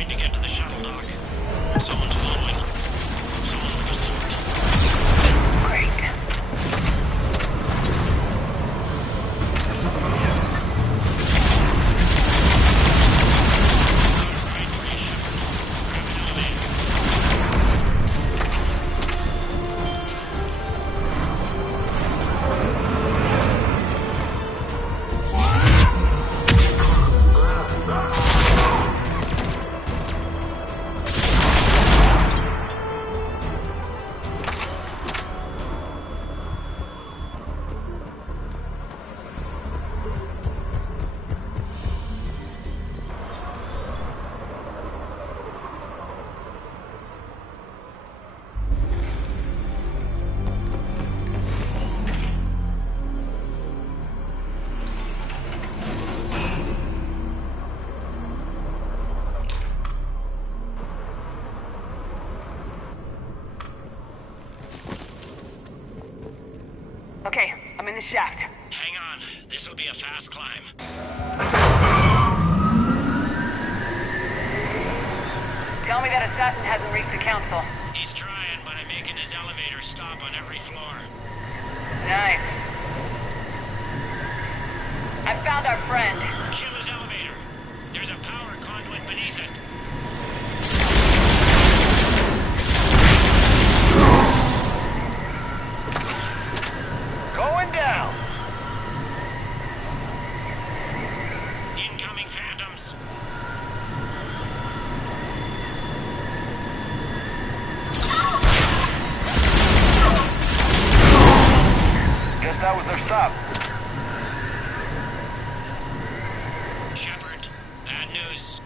trying to get to the shuttle dock. Someone's following them. Someone with a sword. Great. Okay, I'm in the shaft. Hang on. This'll be a fast climb. Tell me that assassin hasn't reached the council. He's trying, but I'm making his elevator stop on every floor. Nice. I found our friend. Kill his elevator. There's a power conduit beneath it. Going down! Incoming phantoms. Guess that was their stop. Shepard, bad news.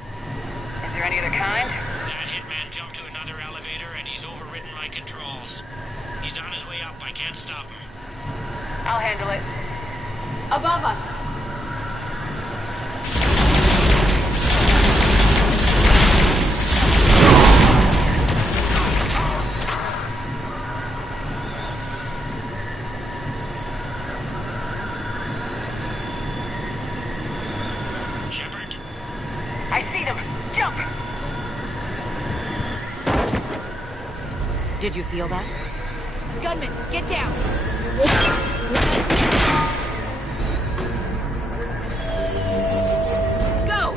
Is there any other kind? That hitman jumped to another elevator and he's overridden my controls. He's on his way up. I can't stop him. I'll handle it. Above us! Shepard, I see them! Jump! Did you feel that? Gunman, get down! Go!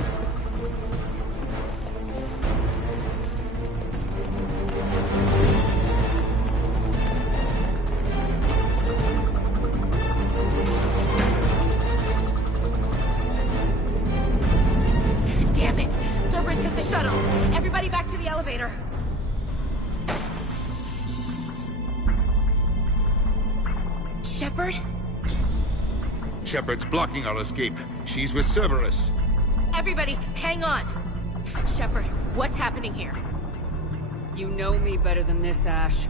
Damn it! Cerberus hit the shuttle! Everybody back to the elevator! Shepard? Shepard's blocking our escape. She's with Cerberus. Everybody, hang on! Shepard, what's happening here? You know me better than this, Ash.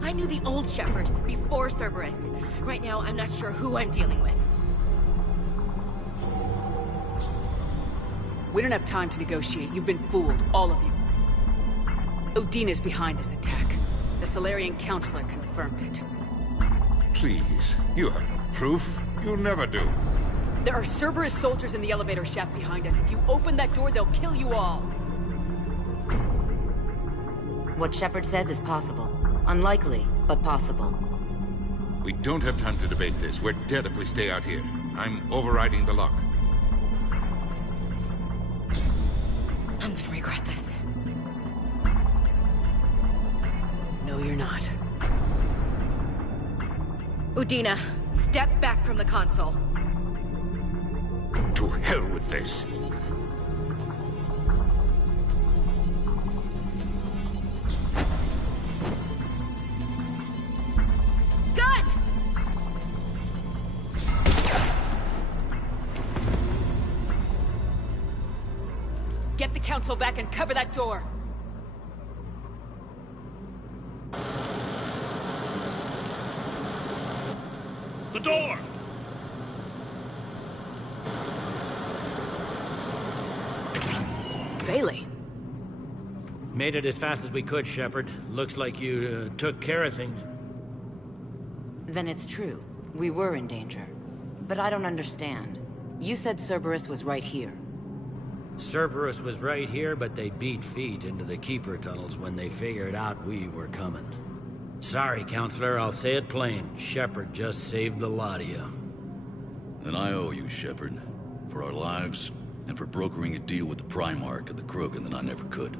I knew the old Shepard before Cerberus. Right now, I'm not sure who I'm dealing with. We don't have time to negotiate. You've been fooled, all of you. Udina's behind this attack. The Salarian Counselor confirmed it. Please, you have no proof. You'll never do. There are Cerberus soldiers in the elevator shaft behind us. If you open that door, they'll kill you all. What Shepard says is possible. Unlikely, but possible. We don't have time to debate this. We're dead if we stay out here. I'm overriding the lock. I'm gonna regret this. No, you're not. Udina, step back from the console. To hell with this. Gun! Get the Council back and cover that door. The door! Bailey. Made it as fast as we could, Shepard. Looks like you took care of things. Then it's true. We were in danger. But I don't understand. You said Cerberus was right here. Cerberus was right here, but they beat feet into the Keeper tunnels when they figured out we were coming. Sorry, Counselor, I'll say it plain. Shepard just saved the lot of you. And I owe you, Shepard. For our lives, and for brokering a deal with the Primarch and the Krogan that I never could.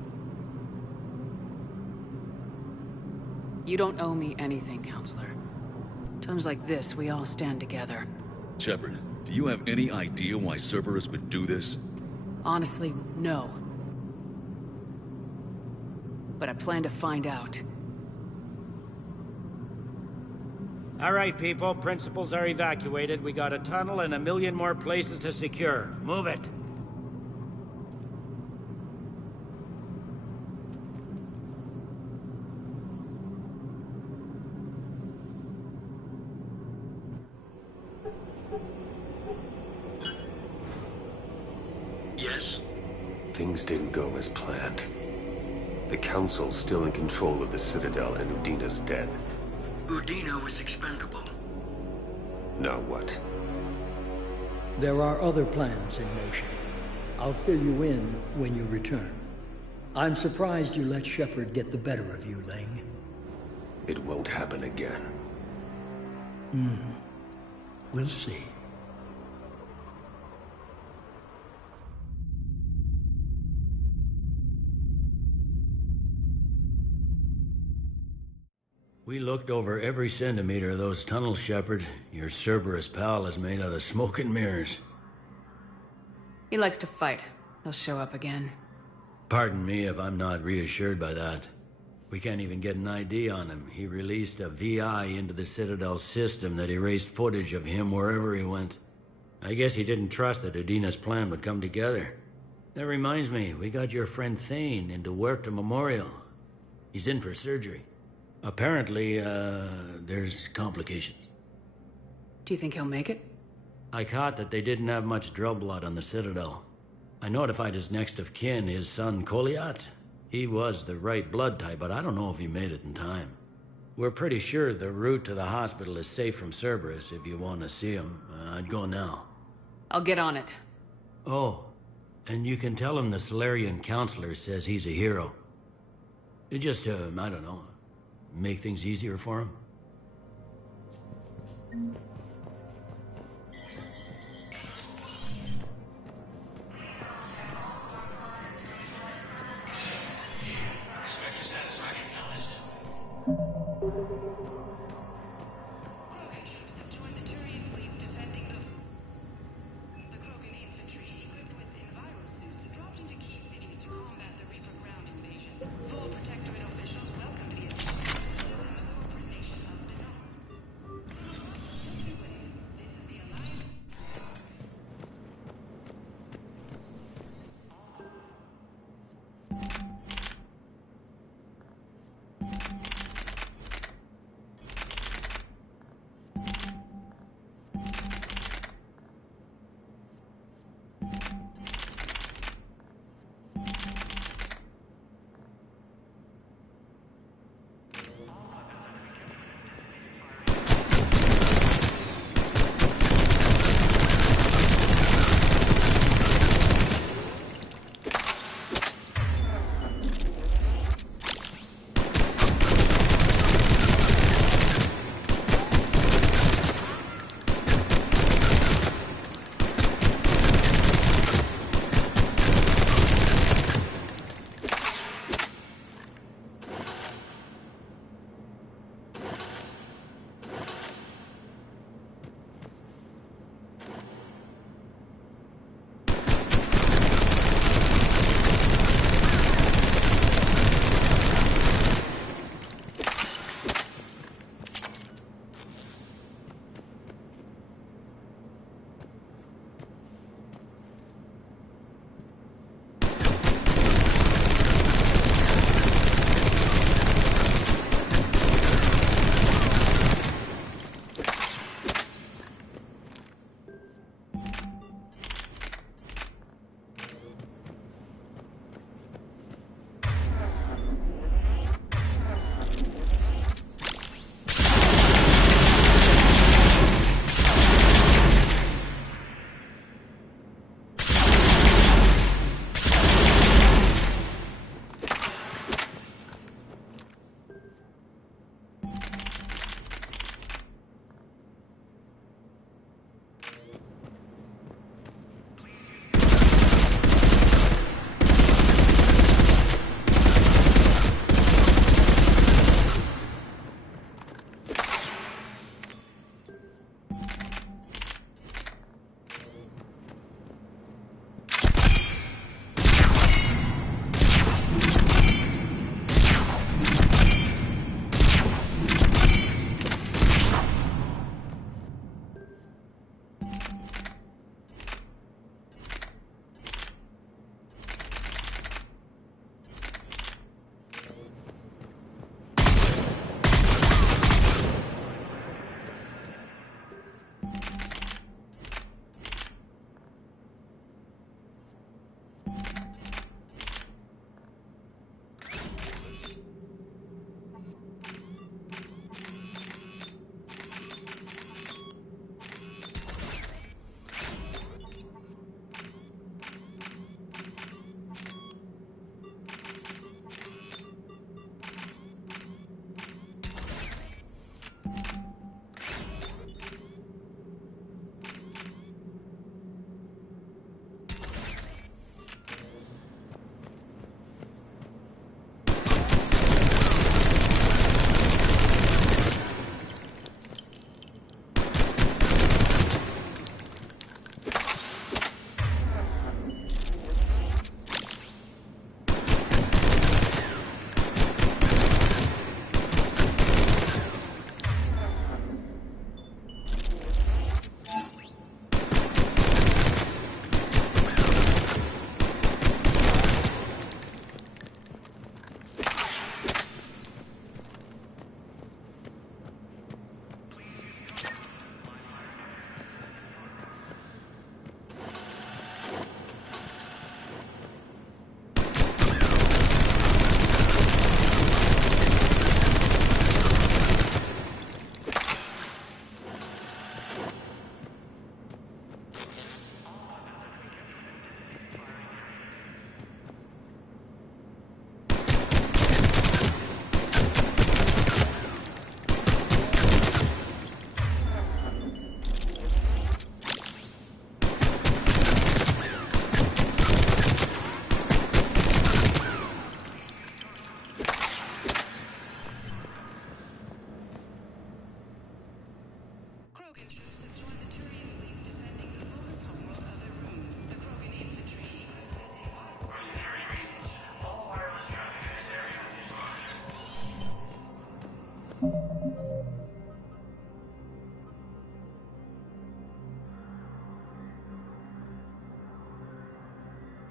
You don't owe me anything, Counselor. Times like this, we all stand together. Shepard, do you have any idea why Cerberus would do this? Honestly, no. But I plan to find out. All right, people. Principals are evacuated. We got a tunnel and 1 million more places to secure. Move it. Yes? Things didn't go as planned. The Council's still in control of the Citadel and Udina's dead. Udina was expendable. Now what? There are other plans in motion. I'll fill you in when you return. I'm surprised you let Shepard get the better of you, Ling. It won't happen again. We'll see. We looked over every centimeter of those tunnels, Shepard. Your Cerberus pal is made out of smoke and mirrors. He likes to fight. He'll show up again. Pardon me if I'm not reassured by that. We can't even get an ID on him. He released a VI into the Citadel system that erased footage of him wherever he went. I guess he didn't trust that Udina's plan would come together. That reminds me, we got your friend Thane into Huerta Memorial. He's in for surgery. Apparently, there's complications. Do you think he'll make it? I caught that they didn't have much drill blood on the Citadel. I notified his next of kin, his son Koliat. He was the right blood type, but I don't know if he made it in time. We're pretty sure the route to the hospital is safe from Cerberus. If you want to see him, I'd go now. I'll get on it. Oh, and you can tell him the Salarian Counselor says he's a hero. It just, I don't know, make things easier for him.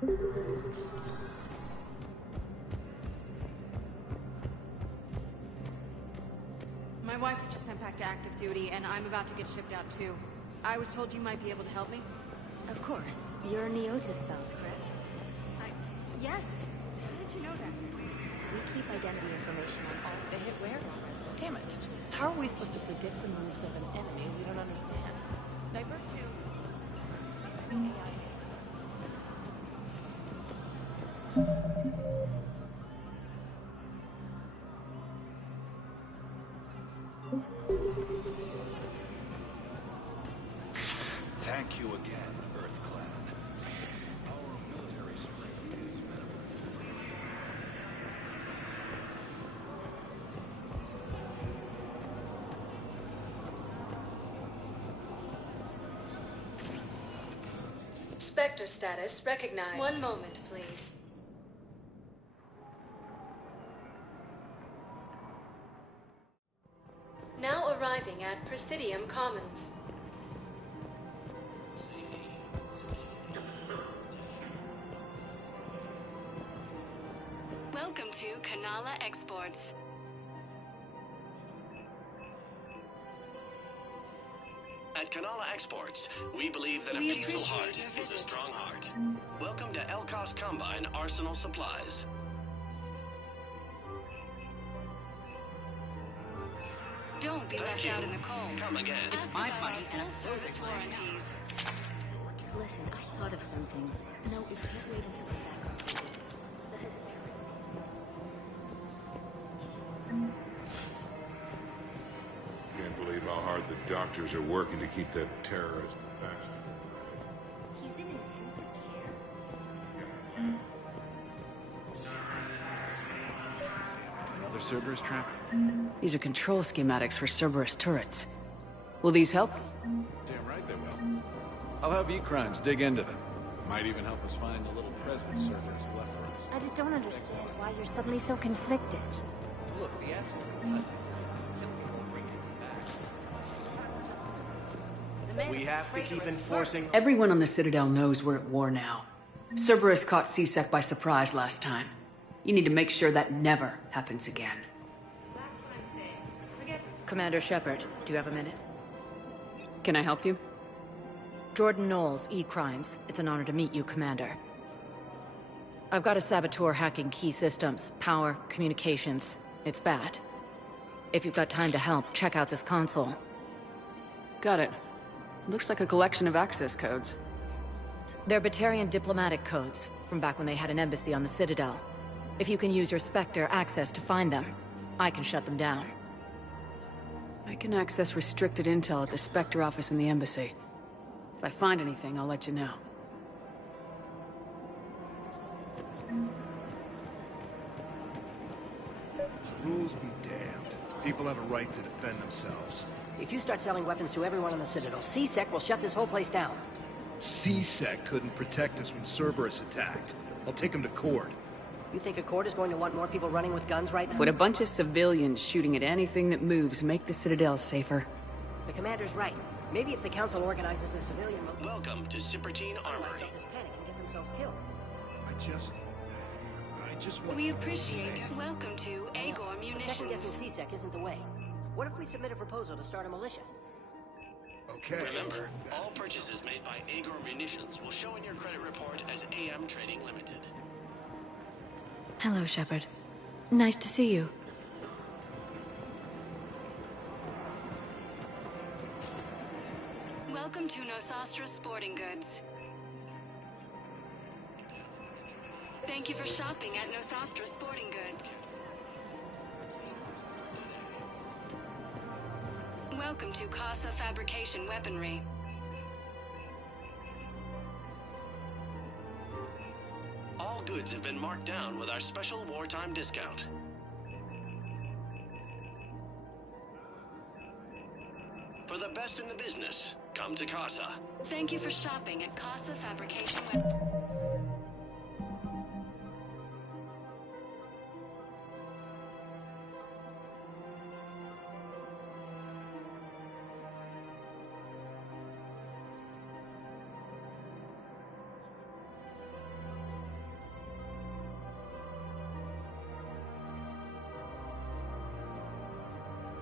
My wife was just sent back to active duty, and I'm about to get shipped out too. I was told you might be able to help me. Of course. You're Neotis spouse, correct? Yes. How did you know that? We keep identity information on all... They hit where? Damn it. How are we supposed to predict the moves of an enemy we don't understand? Divert to... Thank you again, EarthClan. Our military strength is minimal. Spectre status recognized. One moment, please. Now arriving at Presidium Commons. Welcome to Kanala Exports. At Kanala Exports, we believe that a peaceful heart is a strong heart. Welcome to Elkos Combine Arsenal Supplies. Don't be left out in the cold. Come again. It's my money and full-service warranties. Listen, I thought of something. No, it can't wait until we're back on duty. The hysteria. Can't believe how hard the doctors are working to keep that terrorist back. He's in intensive care. Another Cerberus trap? These are control schematics for Cerberus turrets. Will these help? Damn right they will. I'll have E-Crimes dig into them. Might even help us find the little present Cerberus left for us. I just don't understand why you're suddenly so conflicted. Look, the asshole. We have to keep enforcing... Everyone on the Citadel knows we're at war now. Cerberus caught C-Sec by surprise last time. You need to make sure that never happens again. Commander Shepard, do you have a minute? Can I help you? Jordan Knowles, E-Crimes. It's an honor to meet you, Commander. I've got a saboteur hacking key systems, power, communications. It's bad. If you've got time to help, check out this console. Got it. Looks like a collection of access codes. They're Batarian diplomatic codes, from back when they had an embassy on the Citadel. If you can use your Spectre access to find them, I can shut them down. I can access restricted intel at the Spectre office in the embassy. If I find anything, I'll let you know. Rules be damned. People have a right to defend themselves. If you start selling weapons to everyone on the Citadel, C-Sec will shut this whole place down. C-Sec couldn't protect us when Cerberus attacked. I'll take him to court. You think Accord is going to want more people running with guns right now? Would a bunch of civilians shooting at anything that moves make the Citadel safer? The commander's right. Maybe if the Council organizes a civilian... Welcome to Cipertine Armory. They'll just panic and get themselves killed. I just want... We appreciate your welcome to Agor Munitions. Second-guessing C-Sec isn't the way. What if we submit a proposal to start a militia? Okay. Remember, all purchases made by Agor Munitions will show in your credit report as AM Trading Limited. Hello, Shepard. Nice to see you. Welcome to Nosastra Sporting Goods. Thank you for shopping at Nosastra Sporting Goods. Welcome to Casa Fabrication Weaponry. All goods have been marked down with our special wartime discount. For the best in the business, come to Casa. Thank you for shopping at Casa Fabrication Weaponry.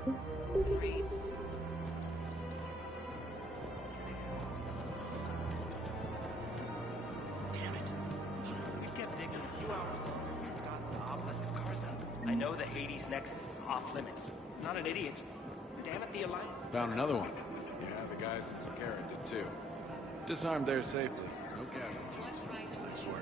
Damn it. We kept digging a few hours longer. We've gotten the obelisk of Karza. I know the Hades Nexus is off limits. I'm not an idiot. Damn it, the Alliance. Found another one. Yeah, the guys in Sakara did too. Disarmed there safely. No casualties. Nice work.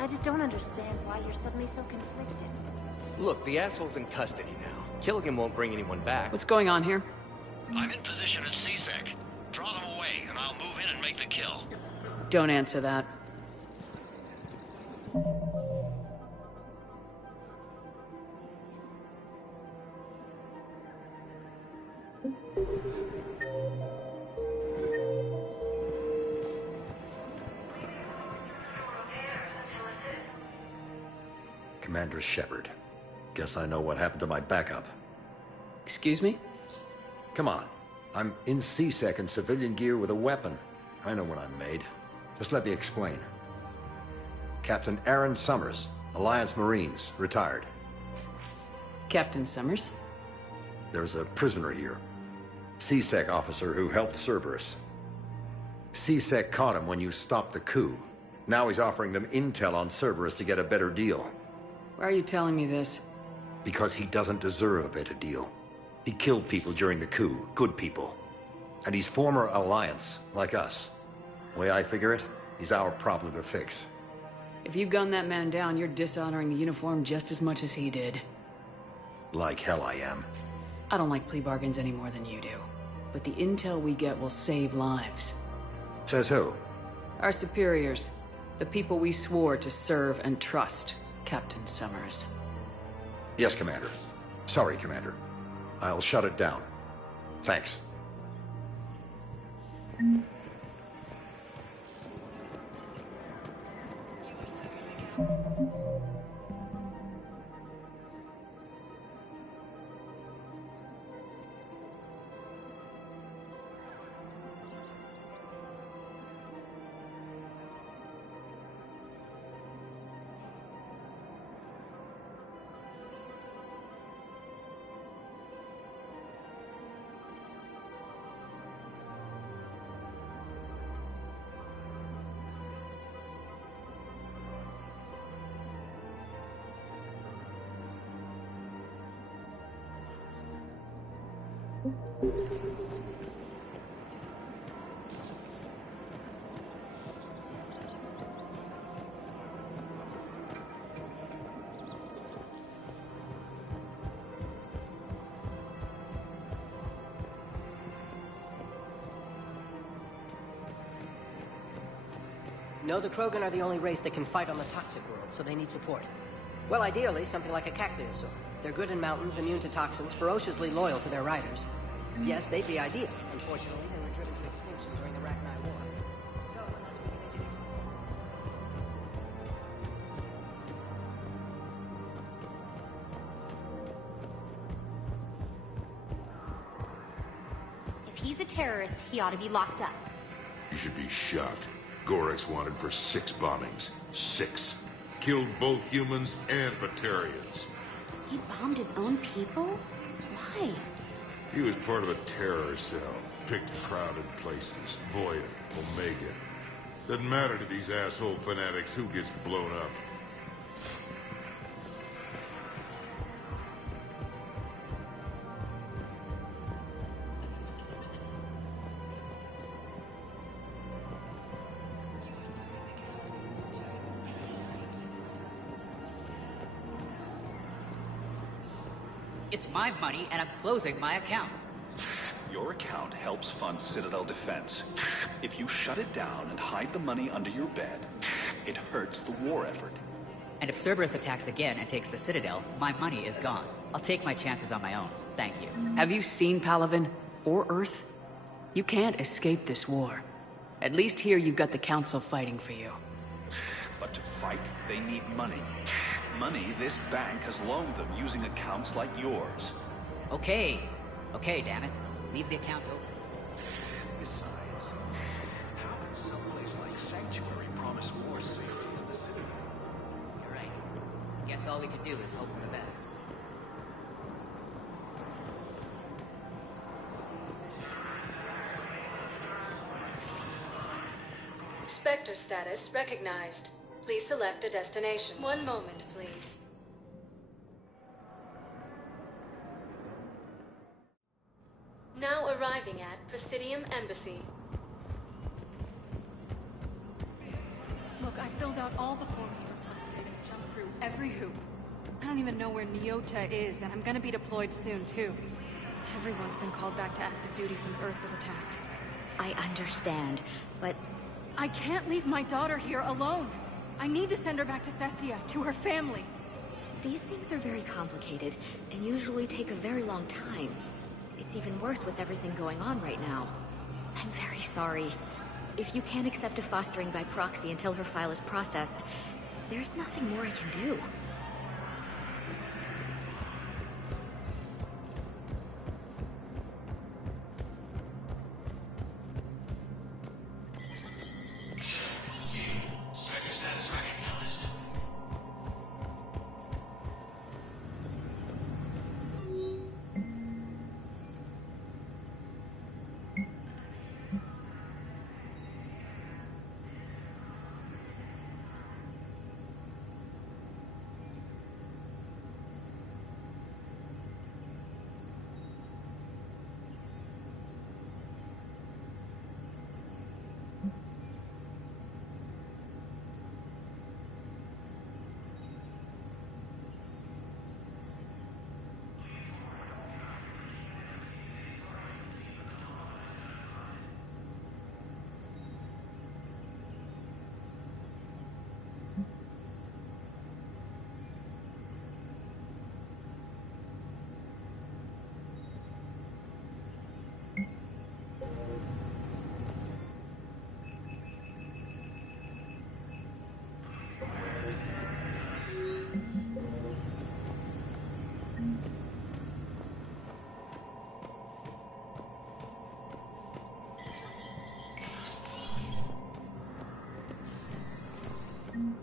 I just don't understand why you're suddenly so conflicted. Look, the asshole's in custody now. Killing him won't bring anyone back. What's going on here? I'm in position at C-Sec. Draw them away, and I'll move in and make the kill. Don't answer that. Commander Shepard. Guess I know what happened to my backup. Excuse me? Come on. I'm in C-Sec in civilian gear with a weapon. I know when I'm made. Just let me explain. Captain Aaron Summers, Alliance Marines, retired. Captain Summers? There's a prisoner here. C-Sec officer who helped Cerberus. C-Sec caught him when you stopped the coup. Now he's offering them intel on Cerberus to get a better deal. Why are you telling me this? Because he doesn't deserve a better deal. He killed people during the coup, good people. And he's former Alliance, like us. The way I figure it, he's our problem to fix. If you gun that man down, you're dishonoring the uniform just as much as he did. Like hell I am. I don't like plea bargains any more than you do. But the intel we get will save lives. Says who? Our superiors. The people we swore to serve and trust, Captain Summers. Yes, Commander. Sorry, Commander. I'll shut it down. Thanks. No, the Krogan are the only race that can fight on the toxic world, so they need support. Well, ideally, something like a cactuosaur. They're good in mountains, immune to toxins, ferociously loyal to their riders. Yes, they'd be ideal. Unfortunately, they were driven to extinction during the Rachni War. So, unless we can introduce If he's a terrorist, he ought to be locked up. He should be shot. Gorex wanted for 6 bombings. 6. Killed both humans and Batarians. He bombed his own people? Why? He was part of a terror cell. Picked crowded places. Voya, Omega. Doesn't matter to these asshole fanatics who gets blown up. It's my money, and I'm closing my account. Your account helps fund Citadel defense. If you shut it down and hide the money under your bed, it hurts the war effort. And if Cerberus attacks again and takes the Citadel, my money is gone. I'll take my chances on my own. Thank you. Have you seen Palaven? Or Earth? You can't escape this war. At least here you've got the Council fighting for you. But to fight, they need money. Money this bank has loaned them using accounts like yours. Okay. Okay, damn it. Leave the account open. Besides, how can someplace like Sanctuary promise more safety than the city? You're right. Guess all we can do is hope for the best. Spectre status recognized. Please select a destination. One moment, please. Now arriving at Presidium Embassy. Look, I filled out all the forms you requested and jumped through every hoop. I don't even know where Nyota is, and I'm gonna be deployed soon, too. Everyone's been called back to active duty since Earth was attacked. I understand, but... I can't leave my daughter here alone. I need to send her back to Thessia, to her family. These things are very complicated, and usually take a very long time. It's even worse with everything going on right now. I'm very sorry. If you can't accept a fostering by proxy until her file is processed, there's nothing more I can do.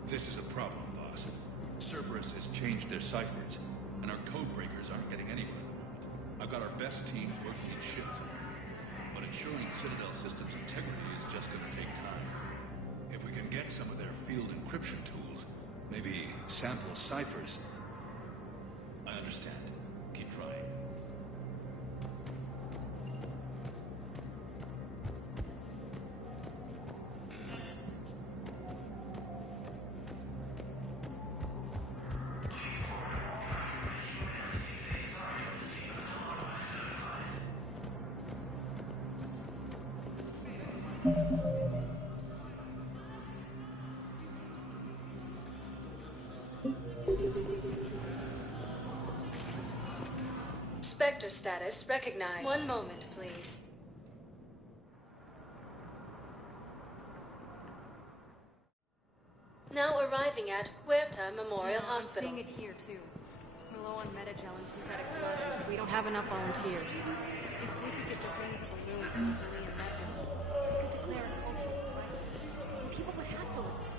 This is a problem, boss. Cerberus has changed their ciphers, and our codebreakers aren't getting anywhere. I've got our best teams working in shifts, but ensuring Citadel systems integrity is just going to take time. If we can get some of their field encryption tools, maybe sample ciphers. I understand. Keep trying. Spectre status recognized. One moment, please. Now arriving at Huerta Memorial Hospital. I'm seeing it here, too. We're low on metagel and synthetic blood, and we don't have enough volunteers. If we could get the rings of the Lily easily and met them, we could declare a cultural crisis. And people would have to listen.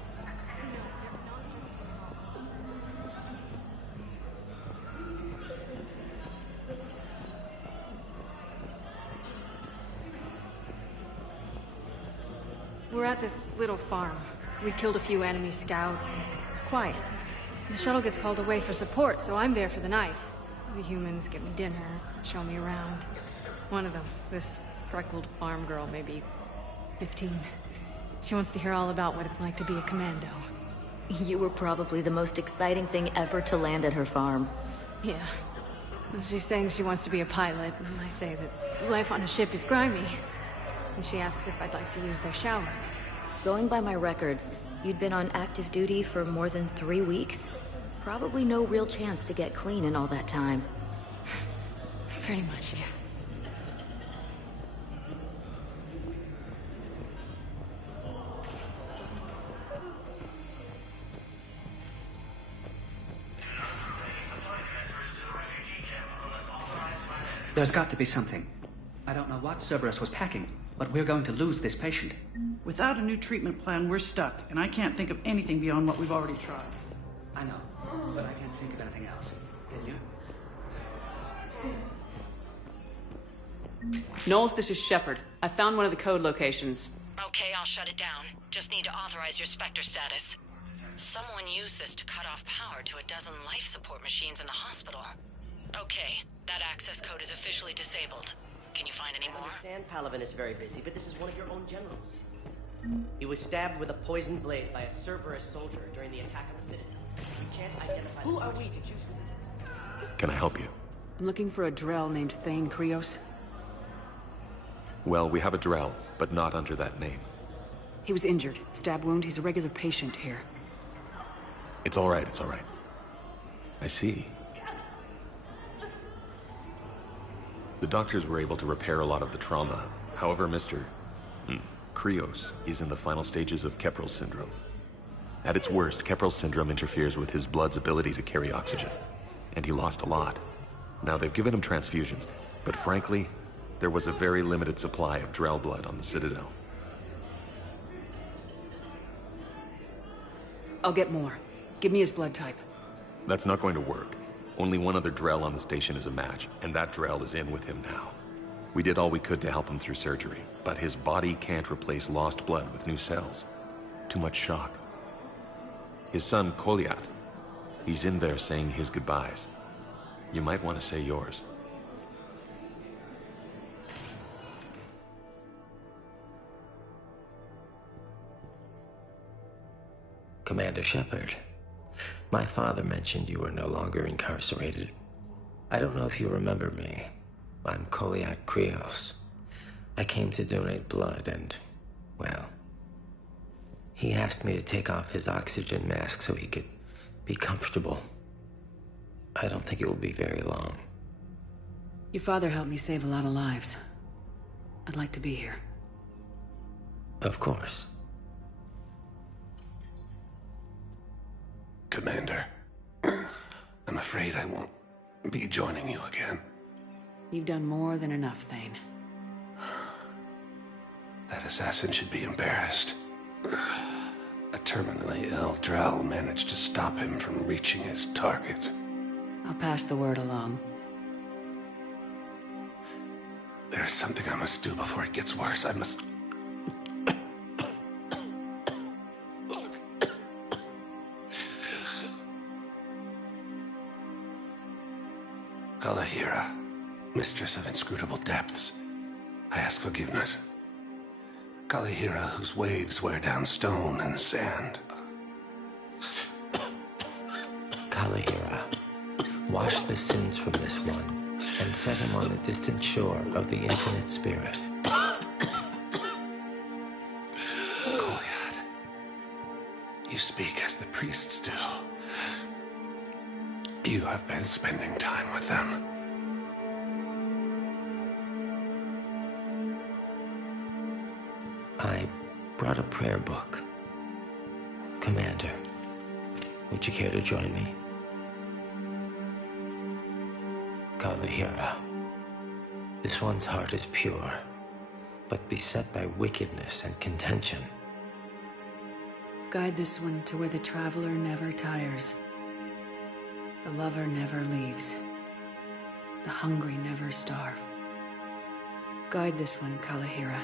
You know, they're not just... We're at this little farm. We killed a few enemy scouts. It's quiet. The shuttle gets called away for support, so I'm there for the night. The humans get me dinner, show me around. One of them, this freckled farm girl, maybe 15. She wants to hear all about what it's like to be a commando. You were probably the most exciting thing ever to land at her farm. Yeah. She's saying she wants to be a pilot, and I say that life on a ship is grimy. And she asks if I'd like to use their shower. Going by my records, you'd been on active duty for more than 3 weeks? Probably no real chance to get clean in all that time. Pretty much, yeah. There's got to be something. I don't know what Cerberus was packing, but we're going to lose this patient. Without a new treatment plan, we're stuck, and I can't think of anything beyond what we've already tried. I know, but I can't think of anything else. Can you? Knowles, this is Shepard. I found one of the code locations. Okay, I'll shut it down. Just need to authorize your Spectre status. Someone used this to cut off power to a dozen life support machines in the hospital. Okay, that access code is officially disabled. Can you find any more? I understand Palaven is very busy, but this is one of your own generals. He was stabbed with a poisoned blade by a Cerberus soldier during the attack on the Citadel. You can't identify who are we to choose from? Can I help you? I'm looking for a Drell named Thane Krios. Well, we have a Drell, but not under that name. He was injured. Stab wound. He's a regular patient here. It's all right, it's all right. I see. The doctors were able to repair a lot of the trauma. However, Mr. Krios is in the final stages of Keprel's syndrome. At its worst, Keprel's syndrome interferes with his blood's ability to carry oxygen. And he lost a lot. Now, they've given him transfusions, but frankly, there was a very limited supply of Drell blood on the Citadel. I'll get more. Give me his blood type. That's not going to work. Only one other Drell on the station is a match, and that Drell is in with him now. We did all we could to help him through surgery, but his body can't replace lost blood with new cells. Too much shock. His son, Kolyat, he's in there saying his goodbyes. You might want to say yours. Commander Shepard, my father mentioned you were no longer incarcerated. I don't know if you remember me. I'm Kolyat Krios. I came to donate blood and, well, he asked me to take off his oxygen mask so he could be comfortable. I don't think it will be very long. Your father helped me save a lot of lives. I'd like to be here. Of course. Commander, I'm afraid I won't be joining you again. You've done more than enough, Thane. That assassin should be embarrassed. A terminally ill Drell managed to stop him from reaching his target. I'll pass the word along. There's something I must do before it gets worse. I must... Kalahira, mistress of inscrutable depths, I ask forgiveness. Kalahira, whose waves wear down stone and sand. Kalahira, wash the sins from this one, and set him on the distant shore of the infinite spirit. Kolyat, you speak as the priests do. You have been spending time with them. I brought a prayer book. Commander, would you care to join me? Kalahira, this one's heart is pure, but beset by wickedness and contention. Guide this one to where the traveler never tires. The lover never leaves. The hungry never starve. Guide this one, Kalahira,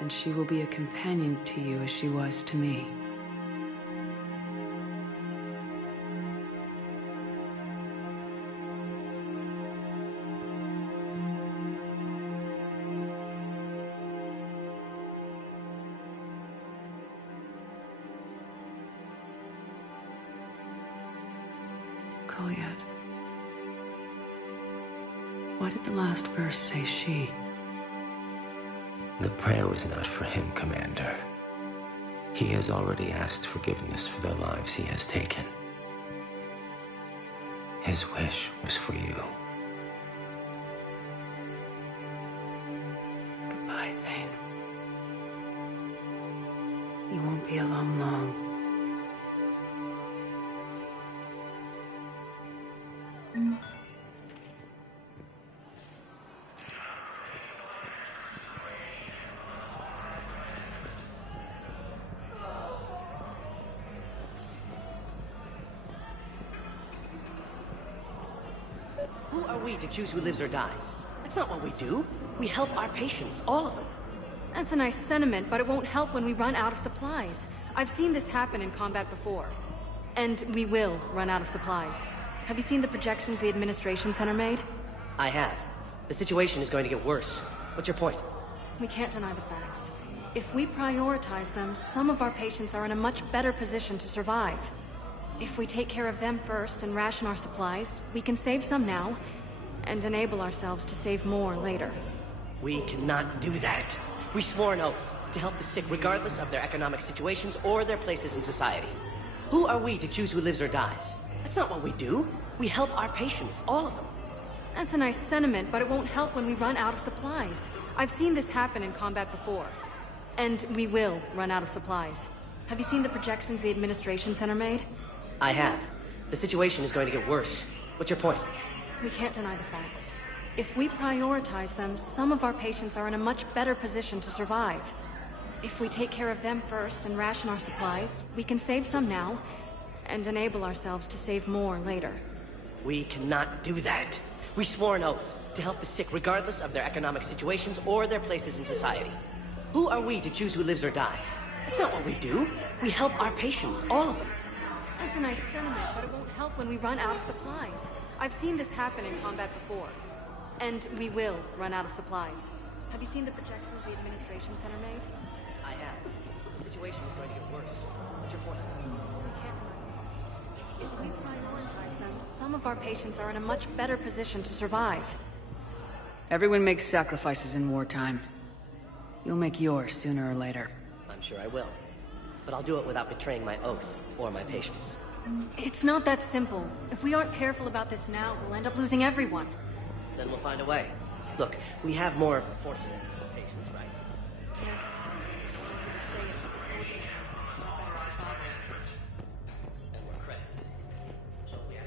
and she will be a companion to you as she was to me. Kolyat. Why did the last verse say she? The prayer was not for him, Commander. He has already asked forgiveness for the lives he has taken. His wish was for you. Goodbye, Thane. You won't be alone long. Who are we to choose who lives or dies? That's not what we do. We help our patients, all of them. That's a nice sentiment, but it won't help when we run out of supplies. I've seen this happen in combat before. And we will run out of supplies. Have you seen the projections the Administration Center made? I have. The situation is going to get worse. What's your point? We can't deny the facts. If we prioritize them, some of our patients are in a much better position to survive. If we take care of them first and ration our supplies, we can save some now, and enable ourselves to save more later. We cannot do that. We swore an oath to help the sick regardless of their economic situations or their places in society. Who are we to choose who lives or dies? That's not what we do. We help our patients, all of them. That's a nice sentiment, but it won't help when we run out of supplies. I've seen this happen in combat before. And we will run out of supplies. Have you seen the projections the Administration Center made? I have. The situation is going to get worse. What's your point? We can't deny the facts. If we prioritize them, some of our patients are in a much better position to survive. If we take care of them first and ration our supplies, we can save some now, and enable ourselves to save more later. We cannot do that. We swore an oath to help the sick regardless of their economic situations or their places in society. Who are we to choose who lives or dies? That's not what we do. We help our patients, all of them. That's a nice sentiment, but it won't help when we run out of supplies. I've seen this happen in combat before. And we will run out of supplies. Have you seen the projections the Administration Center made? I have. The situation is going to get worse. What's your point? We can't deny it. If we prioritize them, some of our patients are in a much better position to survive. Everyone makes sacrifices in wartime. You'll make yours sooner or later. I'm sure I will. But I'll do it without betraying my oath or my patients. It's not that simple. If we aren't careful about this now, we'll end up losing everyone. Then we'll find a way. Look, we have more fortunate patients, right? Yes. And more credits. So we have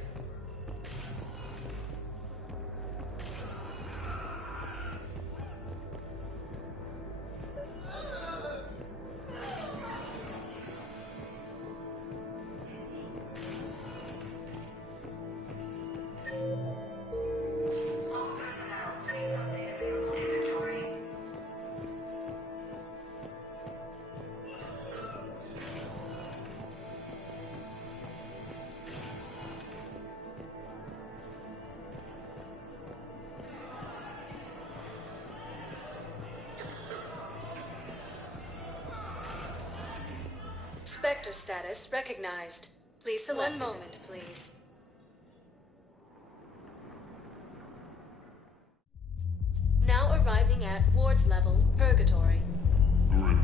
Spectre status recognized. Please select. One moment, please. Now arriving at Ward's level, Purgatory. Grimly,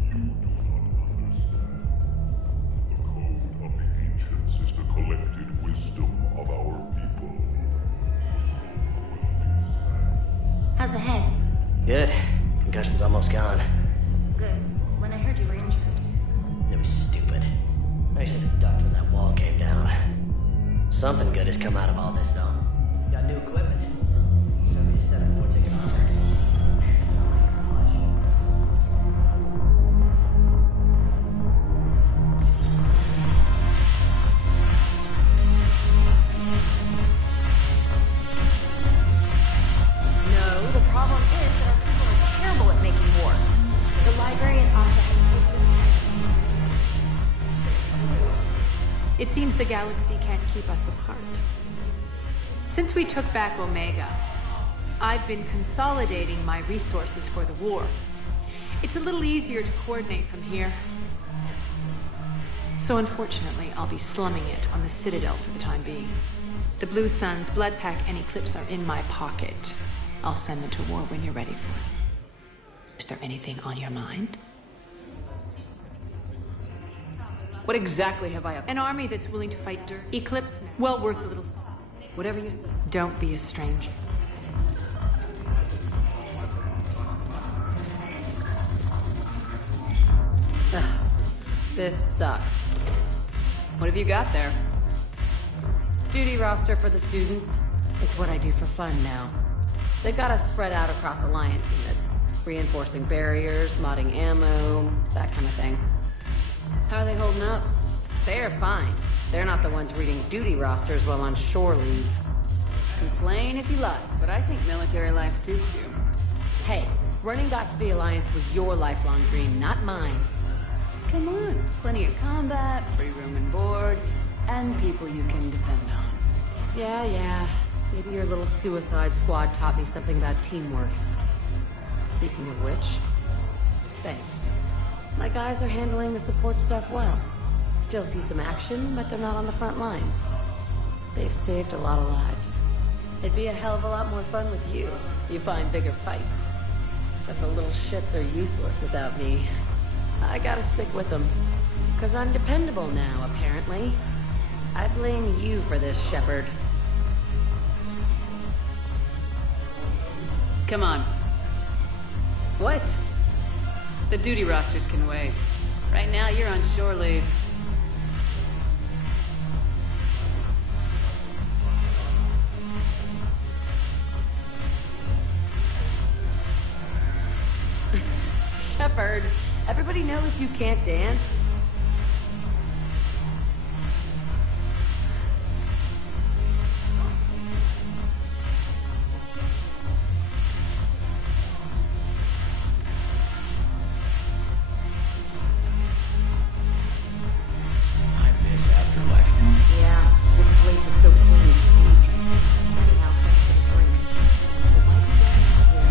you do not understand. The code of the ancients is the collected wisdom of our people. How's the head? Good. Concussion's almost gone. Good. When I heard you were injured. It was stupid. I should have ducked when that wall came down. Something good has come out of all this, though. Got new equipment. So we just set up vortex armor. No, the problem is that our people are terrible at making war. The librarian also has... It seems the galaxy can't keep us apart. Since we took back Omega, I've been consolidating my resources for the war. It's a little easier to coordinate from here. So unfortunately, I'll be slumming it on the Citadel for the time being. The Blue Suns, Bloodpack, and Eclipse are in my pocket. I'll send them to war when you're ready for it. Is there anything on your mind? What exactly have I up? An army that's willing to fight dirt. Eclipse, well worth the little... Whatever you say. Don't be a stranger. Ugh, this sucks. What have you got there? Duty roster for the students. It's what I do for fun now. They've got us spread out across Alliance units. Reinforcing barriers, modding ammo, that kind of thing. How are they holding up? They're fine. They're not the ones reading duty rosters while on shore leave. Complain if you like, but I think military life suits you. Hey, running back to the Alliance was your lifelong dream, not mine. Come on, plenty of combat, free room and board, and people you can depend on. Yeah. Maybe your little suicide squad taught me something about teamwork. Speaking of which, thanks. My guys are handling the support stuff well. Still see some action, but they're not on the front lines. They've saved a lot of lives. It'd be a hell of a lot more fun with you. You find bigger fights. But the little shits are useless without me. I gotta stick with them. 'Cause I'm dependable now, apparently. I blame you for this, Shepard. Come on. What? The duty rosters can wait. Right now, you're on shore leave. Shepard, everybody knows you can't dance. Yeah, this place is so clean and sweet. Anyhow, thanks for the drink. It might be down here.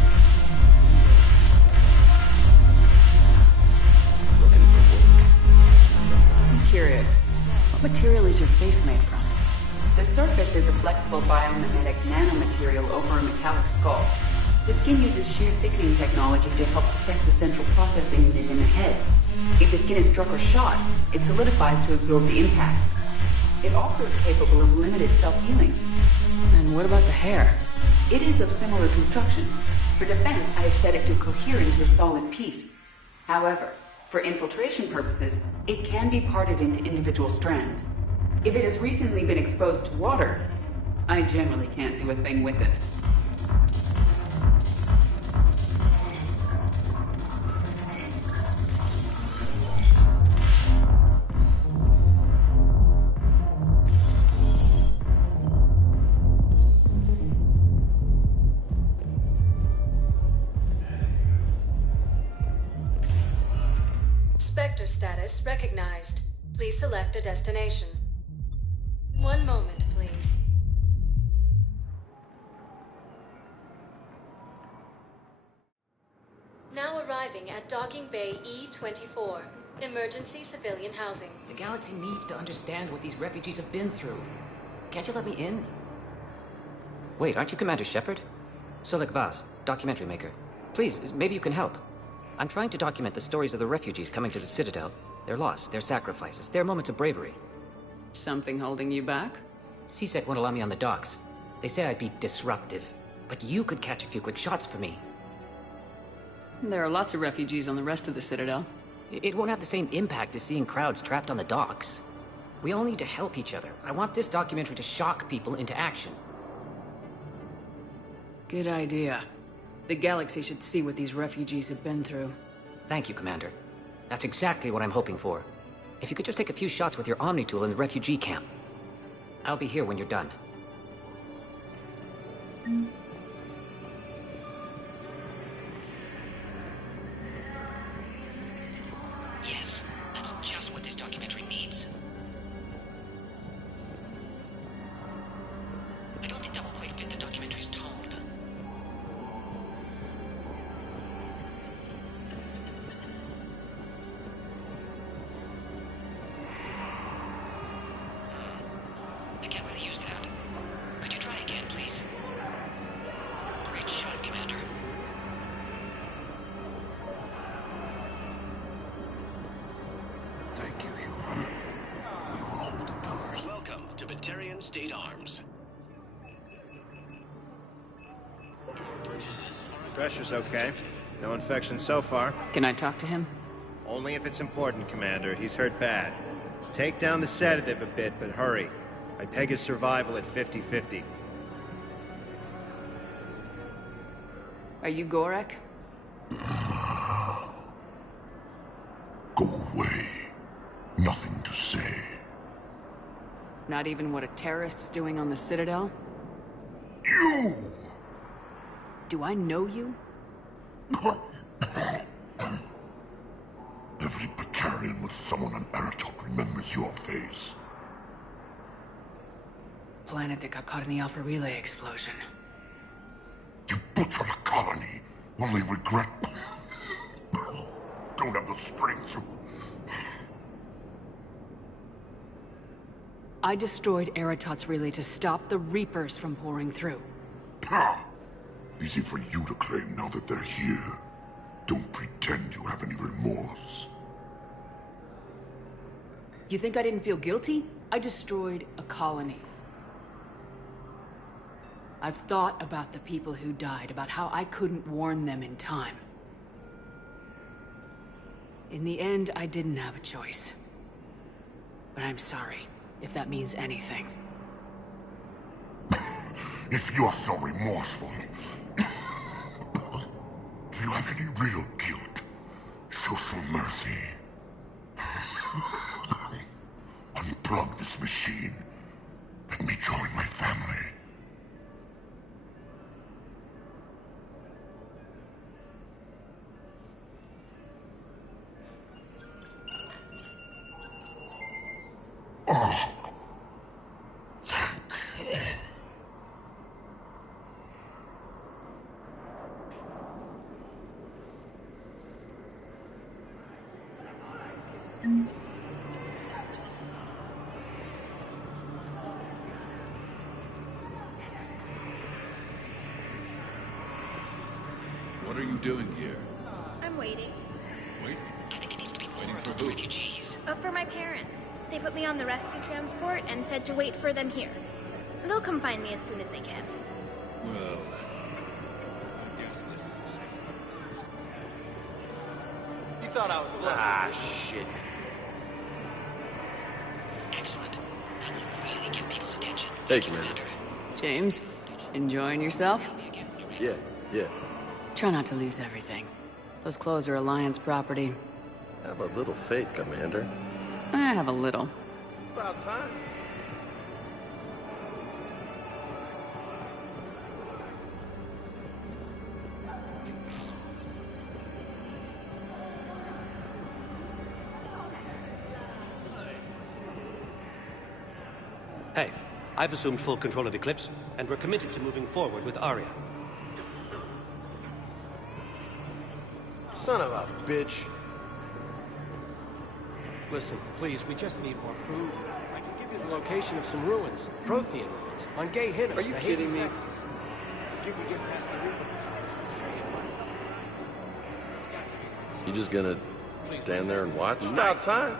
I'm curious. What material is your face made from? The surface is a flexible biomimetic nanomaterial over a metallic skull. The skin uses shear thickening technology to help protect the central processing unit in the head. If the skin is struck or shot, it solidifies to absorb the impact. It also is capable of limited self-healing. And what about the hair? It is of similar construction. For defense, I have set it to cohere into a solid piece. However, for infiltration purposes, it can be parted into individual strands. If it has recently been exposed to water, I generally can't do a thing with it. Spectre status recognized. Please select a destination. One moment, please. Now arriving at Docking Bay E-24. Emergency civilian housing. The galaxy needs to understand what these refugees have been through. Can't you let me in? Wait, aren't you Commander Shepard? Solik Vaz, documentary maker. Please, maybe you can help. I'm trying to document the stories of the refugees coming to the Citadel. Their loss, their sacrifices, their moments of bravery. Something holding you back? CSEC won't allow me on the docks. They say I'd be disruptive. But you could catch a few quick shots for me. There are lots of refugees on the rest of the Citadel. It won't have the same impact as seeing crowds trapped on the docks. We all need to help each other. I want this documentary to shock people into action. Good idea. The galaxy should see what these refugees have been through. Thank you, Commander. That's exactly what I'm hoping for. If you could just take a few shots with your Omni tool in the refugee camp. I'll be here when you're done. Yes, that's just what this documentary needs. I don't think that will quite fit the documentary's tone. I can't really use that. Batarian State Arms. Pressure's okay. No infection so far. Can I talk to him? Only if it's important, Commander. He's hurt bad. Take down the sedative a bit, but hurry. I peg his survival at 50-50. Are you Gorek? Go away. Nothing to say. Not even what a terrorist's doing on the Citadel? You! Do I know you? Every Batarian with someone on Aratok remembers your face. Planet that got caught in the Alpha Relay explosion. You butchered a colony, only regret... Don't have the strength to... I destroyed Eratot's relay to stop the Reapers from pouring through. Ha! Easy for you to claim now that they're here. Don't pretend you have any remorse. You think I didn't feel guilty? I destroyed a colony. I've thought about the people who died, about how I couldn't warn them in time. In the end, I didn't have a choice. But I'm sorry, if that means anything. If you're so remorseful, if you have any real guilt, show some mercy. Unplug this machine. Let me join my family. Oh. What are you doing here? I'm waiting. Waiting? I think it needs to be Waiting more for about the who? refugees. For my parents. They put me on the rescue transport and said to wait for them here. They'll come find me as soon as they can. Well, I guess this is the same. You thought I was... Ah, shit. Excellent. That will really get people's attention. Thank you, Commander. James, enjoying yourself? Yeah. Try not to lose everything. Those clothes are Alliance property. Have a little faith, Commander. I have a little. About time. Hey, I've assumed full control of Eclipse, and we're committed to moving forward with Aria. Son of a bitch. Listen, please, we just need more food. I can give you the location of some ruins. Prothean ruins. On Gay Hinnom. Are you kidding me? Texas. If you could get past the Reaper patrols, I'll show you what. You just gonna stand there and watch? About time.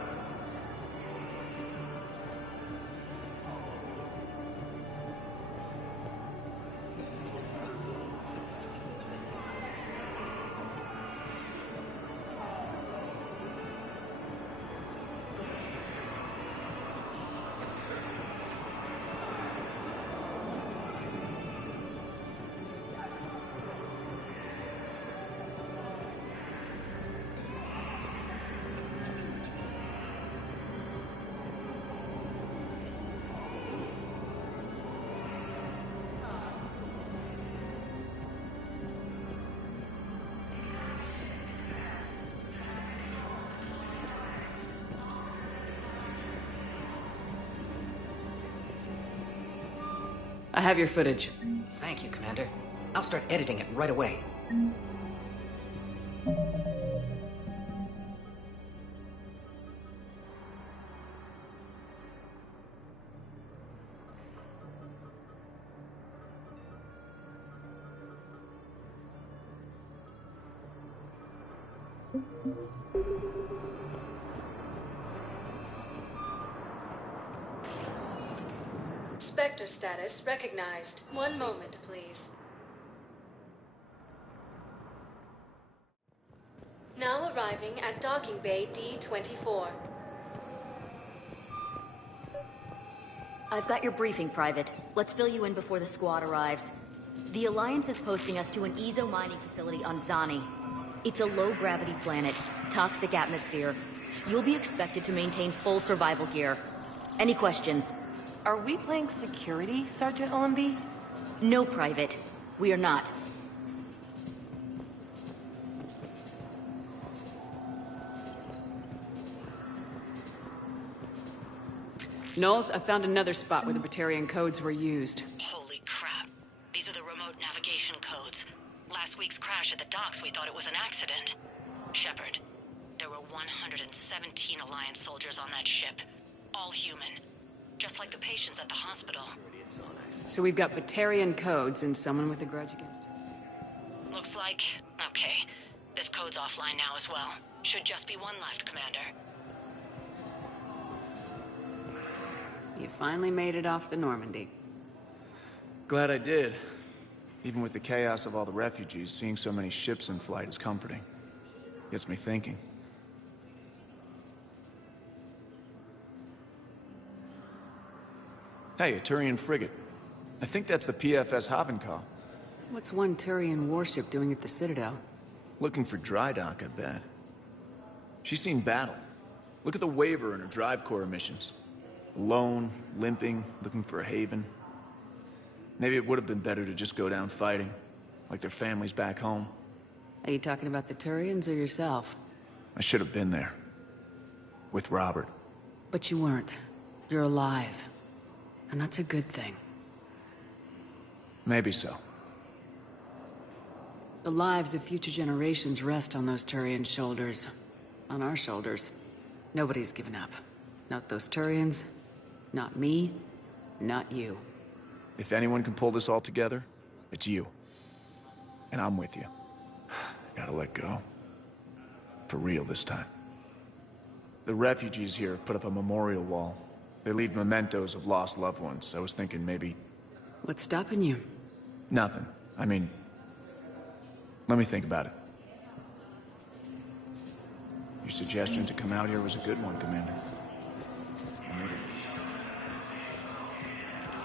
I have your footage. Thank you, Commander. I'll start editing it right away. Spectre status recognized. One moment, please. Now arriving at docking bay D-24. I've got your briefing, Private. Let's fill you in before the squad arrives. The Alliance is posting us to an Ezo mining facility on Zani. It's a low-gravity planet, toxic atmosphere. You'll be expected to maintain full survival gear. Any questions? Are we playing security, Sergeant Ullenby? No, Private. We are not. Knowles, I found another spot where the Batarian codes were used. Holy crap. These are the remote navigation codes. Last week's crash at the docks, we thought it was an accident. Shepard, there were 117 Alliance soldiers on that ship. All human. Just like the patients at the hospital. So we've got Batarian codes and someone with a grudge against you. Looks like... Okay. This code's offline now as well. Should just be one left, Commander. You finally made it off the Normandy. Glad I did. Even with the chaos of all the refugees, seeing so many ships in flight is comforting. Gets me thinking. Hey, a Turian frigate. I think that's the PFS Havenkaw. What's one Turian warship doing at the Citadel? Looking for dry dock, I bet. She's seen battle. Look at the waiver in her drive core emissions. Alone, limping, looking for a haven. Maybe it would have been better to just go down fighting, like their families back home. Are you talking about the Turians or yourself? I should have been there. With Robert. But you weren't. You're alive. And that's a good thing. Maybe so. The lives of future generations rest on those Turian shoulders. On our shoulders. Nobody's given up. Not those Turians. Not me. Not you. If anyone can pull this all together, it's you. And I'm with you. Gotta let go. For real this time. The refugees here put up a memorial wall. They leave mementos of lost loved ones. I was thinking maybe... What's stopping you? Nothing. I mean... Let me think about it. Your suggestion to come out here was a good one, Commander.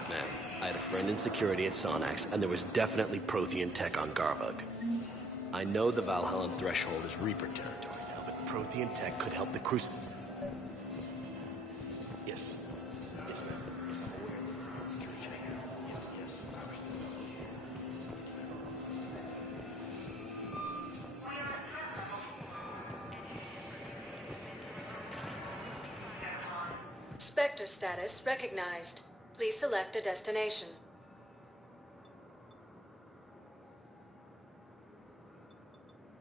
Man, I had a friend in security at Sonax, and there was definitely Prothean tech on Garvug. I know the Valhallan threshold is Reaper territory now, but Prothean tech could help the Yes. Yes, ma'am. Yes, I'm aware of the security check. Yes, Spectre status recognized. Please select a destination.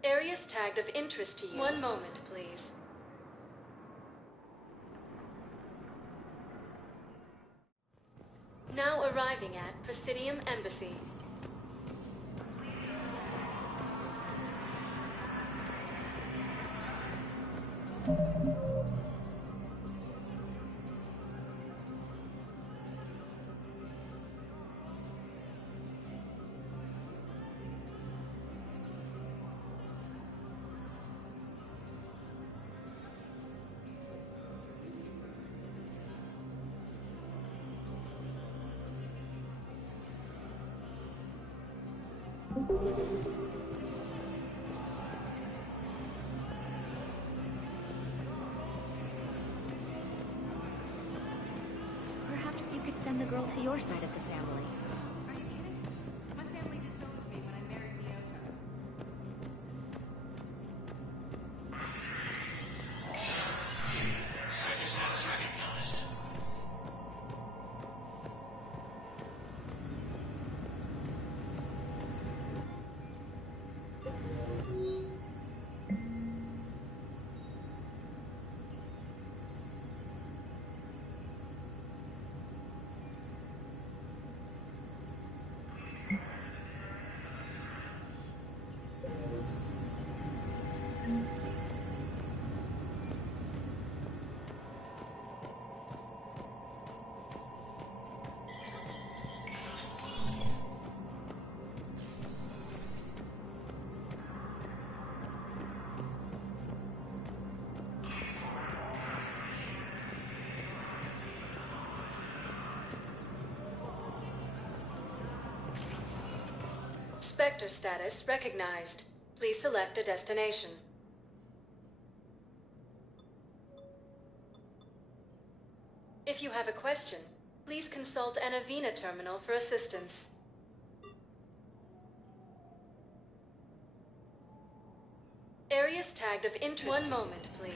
Areas tagged of interest to you. One moment, please. Now arriving at Presidium Embassy. Perhaps you could send the girl to your side of the family. Spectre status recognized. Please select a destination. If you have a question, please consult an Avena terminal for assistance. Areas tagged of interest. One moment, please.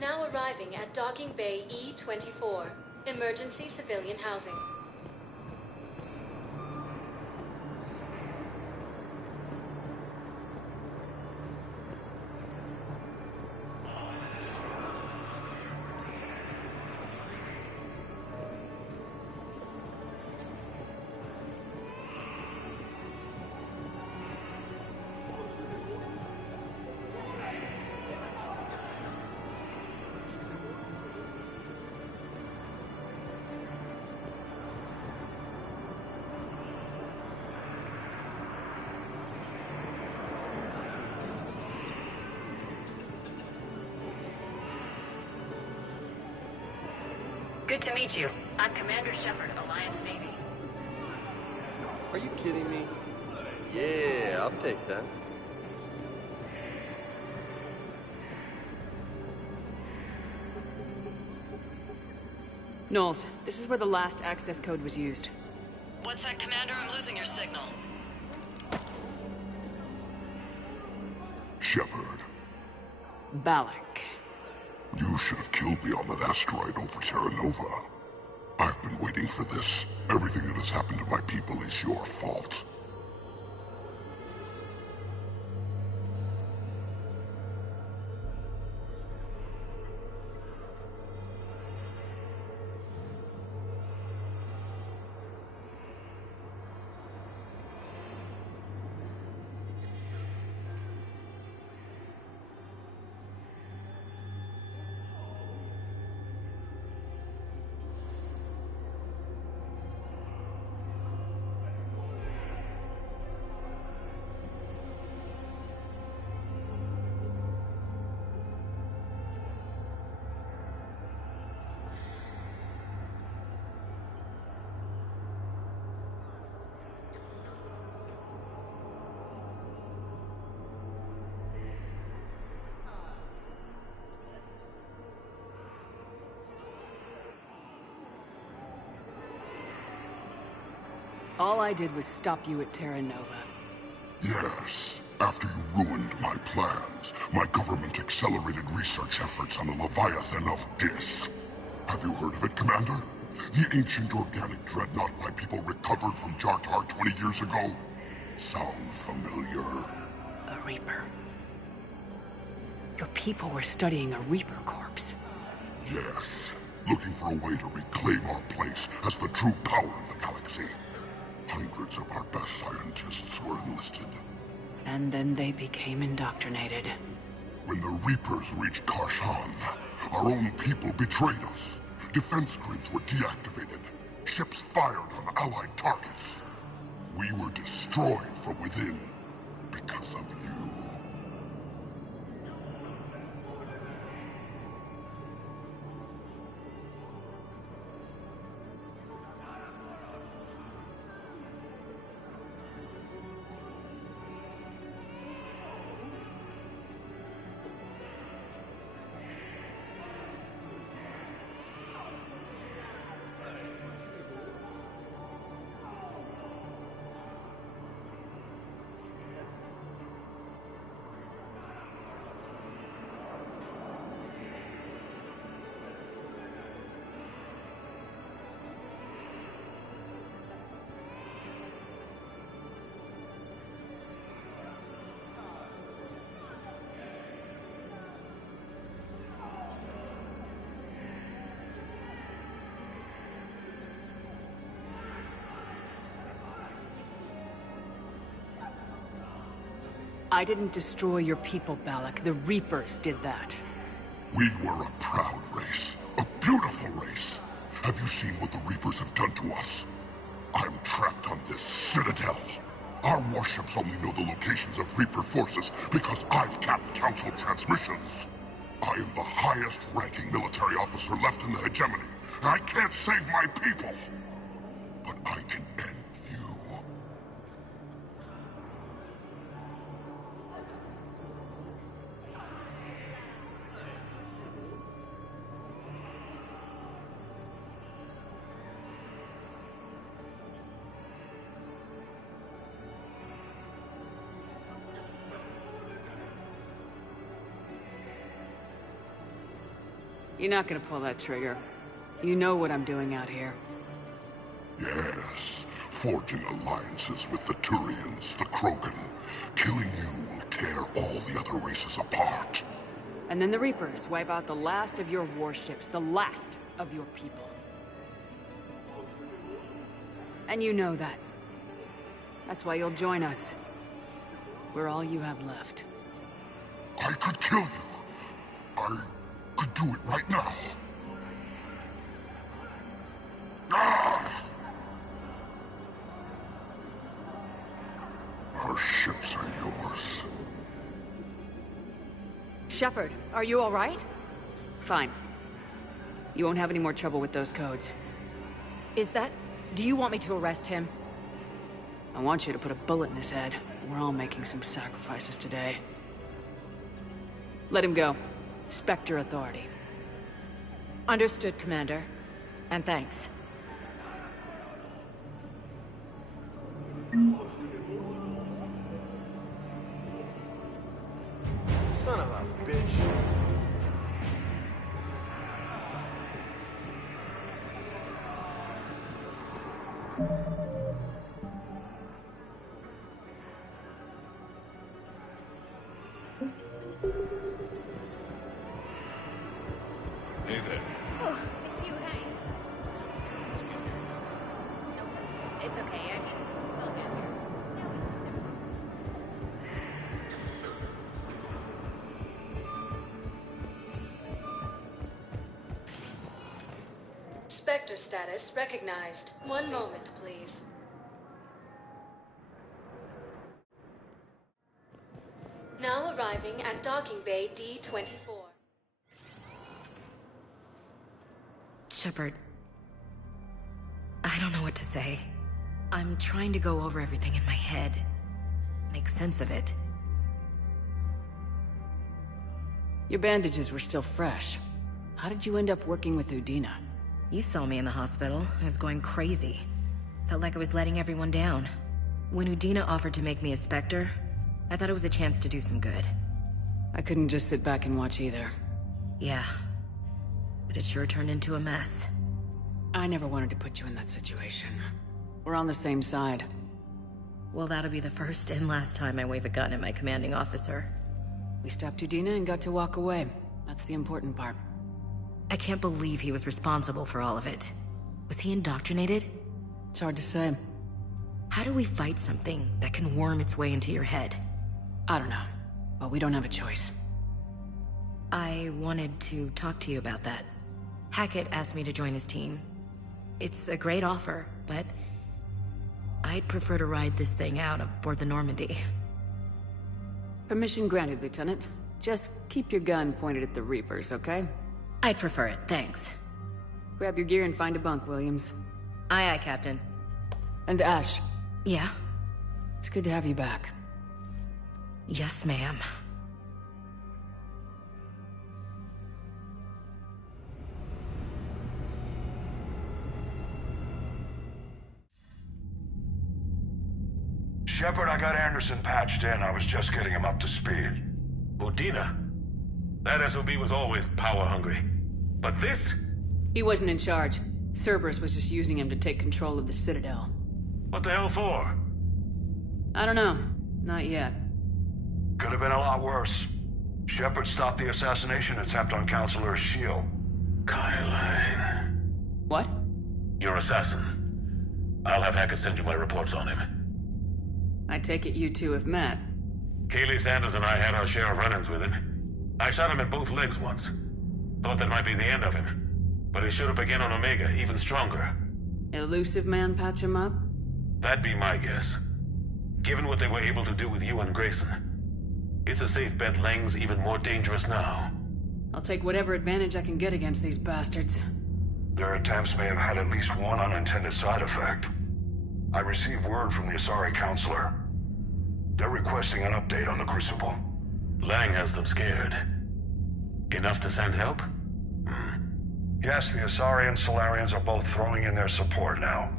Now arriving at Docking Bay E-24, emergency civilian housing. Good to meet you. I'm Commander Shepard, Alliance Navy. Are you kidding me? Yeah, I'll take that. Knowles, this is where the last access code was used. What's that, Commander? I'm losing your signal. Shepard, Balak. you should have killed me on that asteroid over Terra Nova. I've been waiting for this. Everything that has happened to my people is your fault. All I did was stop you at Terra Nova. Yes. After you ruined my plans, my government accelerated research efforts on the Leviathan of Dis. Have you heard of it, Commander? The ancient organic dreadnought my people recovered from Jartar 20 years ago? Sound familiar? A Reaper. Your people were studying a Reaper corpse. Yes. Looking for a way to reclaim our place as the true power of the galaxy. Hundreds of our best scientists were enlisted. And then they became indoctrinated. When the Reapers reached Karshan, our own people betrayed us. Defense grids were deactivated. Ships fired on Allied targets. We were destroyed from within because of you. I didn't destroy your people, Balak. The Reapers did that. We were a proud race. A beautiful race. Have you seen what the Reapers have done to us? I'm trapped on this citadel. Our warships only know the locations of Reaper forces because I've tapped Council transmissions. I am the highest-ranking military officer left in the hegemony, and I can't save my people. But I can end you. You're not gonna pull that trigger. You know what I'm doing out here. Yes, forging alliances with the Turians, the Krogan. Killing you will tear all the other races apart. And then the Reapers wipe out the last of your warships, the last of your people. And you know that. That's why you'll join us. We're all you have left. I could kill you. I could do it right now. Ah! Our ships are yours. Shepard, are you all right? Fine. You won't have any more trouble with those codes. Is that... Do you want me to arrest him? I want you to put a bullet in his head. We're all making some sacrifices today. Let him go. Spectre Authority. Understood, Commander. And thanks. Son of a bitch. Hey there. Oh, it's you, hey. No, it's okay. I mean, still down here. Spectre status recognized. One moment, please. Now arriving at docking bay D-24. Shepard, I don't know what to say. I'm trying to go over everything in my head. Make sense of it. Your bandages were still fresh. How did you end up working with Udina? You saw me in the hospital. I was going crazy. Felt like I was letting everyone down. When Udina offered to make me a Spectre, I thought it was a chance to do some good. I couldn't just sit back and watch either. Yeah. But it sure turned into a mess. I never wanted to put you in that situation. We're on the same side. Well, that'll be the first and last time I wave a gun at my commanding officer. We stopped Udina and got to walk away. That's the important part. I can't believe he was responsible for all of it. Was he indoctrinated? It's hard to say. How do we fight something that can worm its way into your head? I don't know, but we don't have a choice. I wanted to talk to you about that. Hackett asked me to join his team. It's a great offer, but I'd prefer to ride this thing out aboard the Normandy. Permission granted, Lieutenant. Just keep your gun pointed at the Reapers, okay? I'd prefer it, thanks. Grab your gear and find a bunk, Williams. Aye, aye, Captain. And Ash. Yeah? It's good to have you back. Yes, ma'am. Shepard, I got Anderson patched in. I was just getting him up to speed. Udina? That SOB was always power-hungry. But this? He wasn't in charge. Cerberus was just using him to take control of the Citadel. What the hell for? I don't know. Not yet. Could have been a lot worse. Shepard stopped the assassination attempt on Counselor Shield. Kai Lang. What? Your assassin. I'll have Hackett send you my reports on him. I take it you two have met. Kaylee Sanders and I had our share of run-ins with him. I shot him in both legs once. Thought that might be the end of him. But he showed up again on Omega, even stronger. Elusive man patch him up? That'd be my guess. Given what they were able to do with you and Grayson. It's a safe bet Lang's even more dangerous now. I'll take whatever advantage I can get against these bastards. Their attempts may have had at least one unintended side effect. I received word from the Asari Councilor. They're requesting an update on the Crucible. Lang has them scared. Enough to send help? Yes, the Asari and Solarians are both throwing in their support now.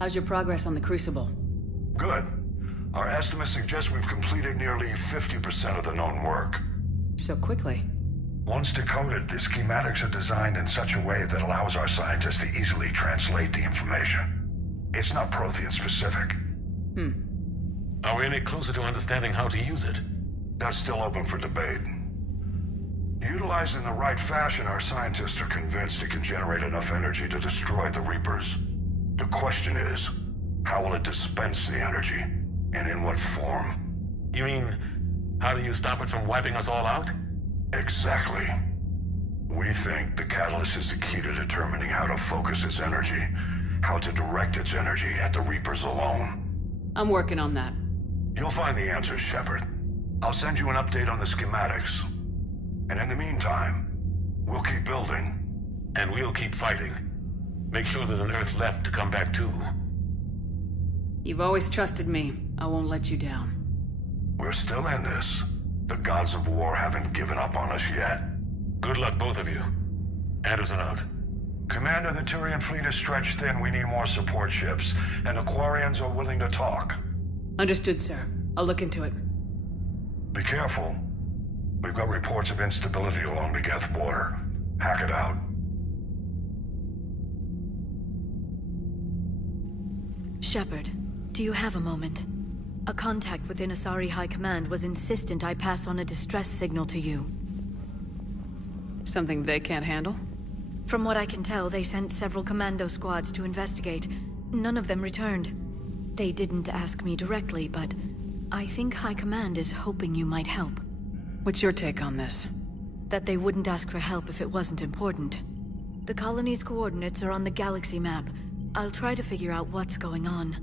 How's your progress on the Crucible? Good. Our estimates suggest we've completed nearly 50% of the known work. So quickly. Once decoded, the schematics are designed in such a way that allows our scientists to easily translate the information. It's not Prothean specific. Are we any closer to understanding how to use it? That's still open for debate. Utilized in the right fashion, our scientists are convinced it can generate enough energy to destroy the Reapers. The question is, how will it dispense the energy? And in what form? You mean, how do you stop it from wiping us all out? Exactly. We think the catalyst is the key to determining how to focus its energy, how to direct its energy at the Reapers alone. I'm working on that. You'll find the answers, Shepard. I'll send you an update on the schematics. And in the meantime, we'll keep building. And we'll keep fighting. Make sure there's an Earth left to come back to. You've always trusted me. I won't let you down. We're still in this. The gods of war haven't given up on us yet. Good luck, both of you. Anderson out. Commander, the Turian fleet is stretched thin. We need more support ships. And the Quarians are willing to talk. Understood, sir. I'll look into it. Be careful. We've got reports of instability along the Geth border. Hack it out. Shepard, do you have a moment? A contact within Asari High Command was insistent I pass on a distress signal to you. Something they can't handle? From what I can tell, they sent several commando squads to investigate. None of them returned. They didn't ask me directly, but I think High Command is hoping you might help. What's your take on this? That they wouldn't ask for help if it wasn't important. The colony's coordinates are on the galaxy map. I'll try to figure out what's going on.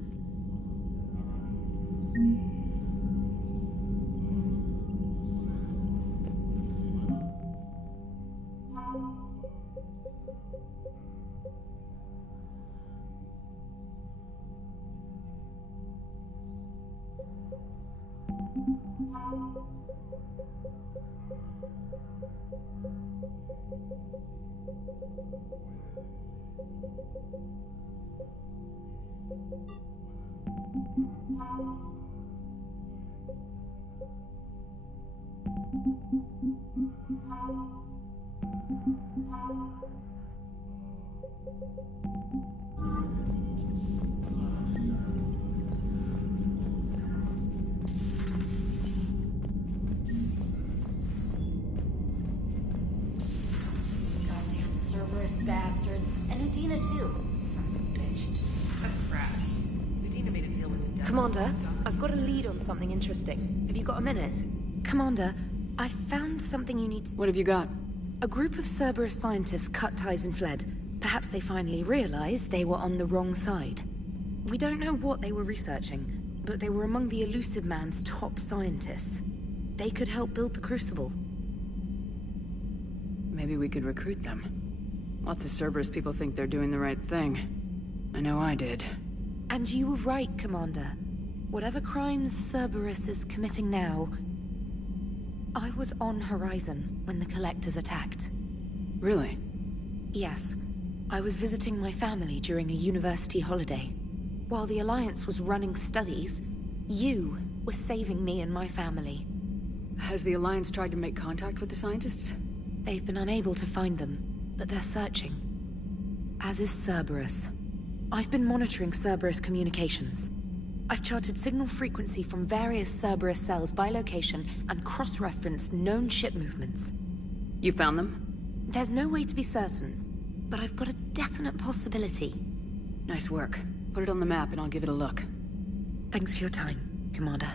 Goddamn Cerberus bastards. And Udina too. Son of a bitch. That's crap. Udina made a deal with the devil. Commander, I've got a lead on something interesting. Have you got a minute? Commander, I found something you need to... What have you got? A group of Cerberus scientists cut ties and fled. Perhaps they finally realized they were on the wrong side. We don't know what they were researching, but they were among the Elusive Man's top scientists. They could help build the Crucible. Maybe we could recruit them. Lots of Cerberus people think they're doing the right thing. I know I did. And you were right, Commander. Whatever crimes Cerberus is committing now... I was on Horizon when the Collectors attacked. Really? Yes. I was visiting my family during a university holiday. While the Alliance was running studies, you were saving me and my family. Has the Alliance tried to make contact with the scientists? They've been unable to find them, but they're searching. As is Cerberus. I've been monitoring Cerberus communications. I've charted signal frequency from various Cerberus cells by location and cross-referenced known ship movements. You found them? There's no way to be certain, but I've got a definite possibility. Nice work. Put it on the map and I'll give it a look. Thanks for your time, Commander.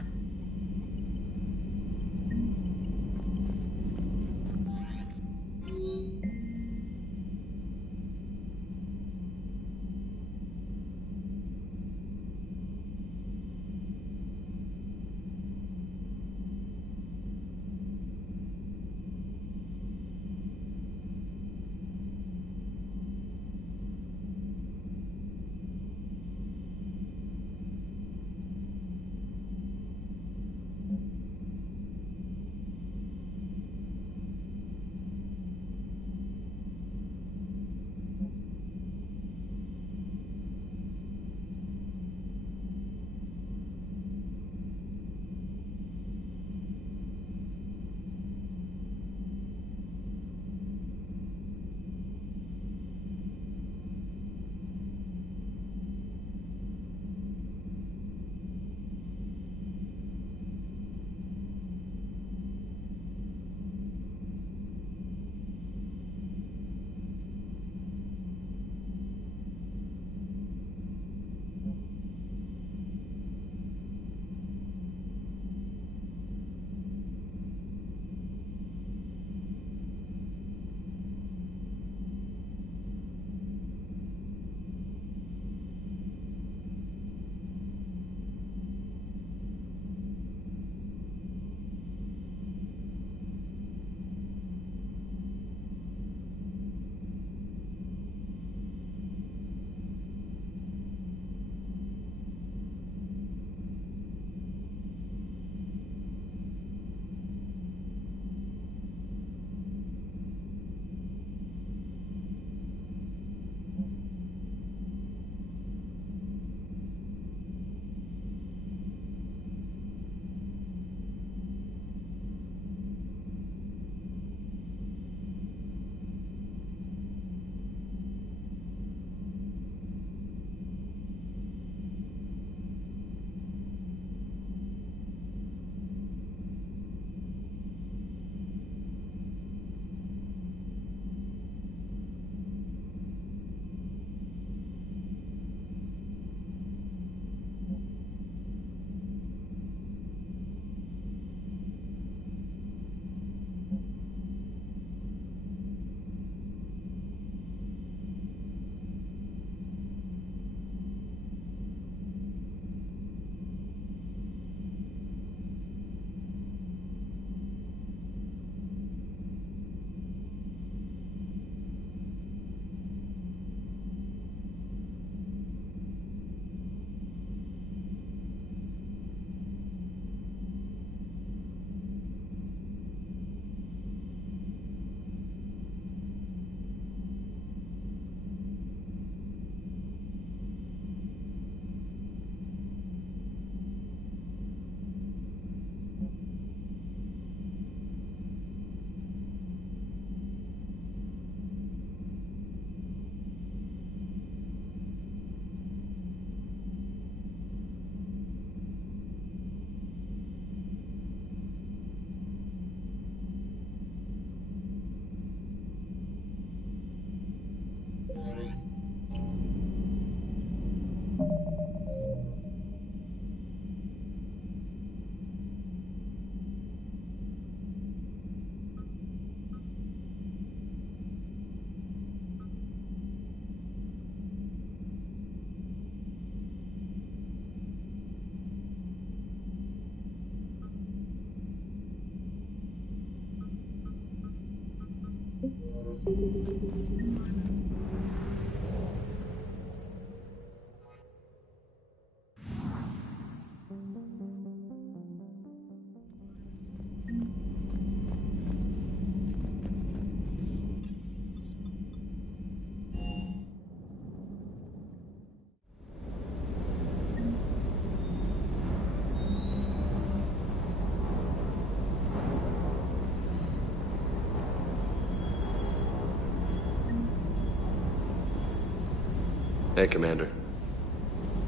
Hey, Commander.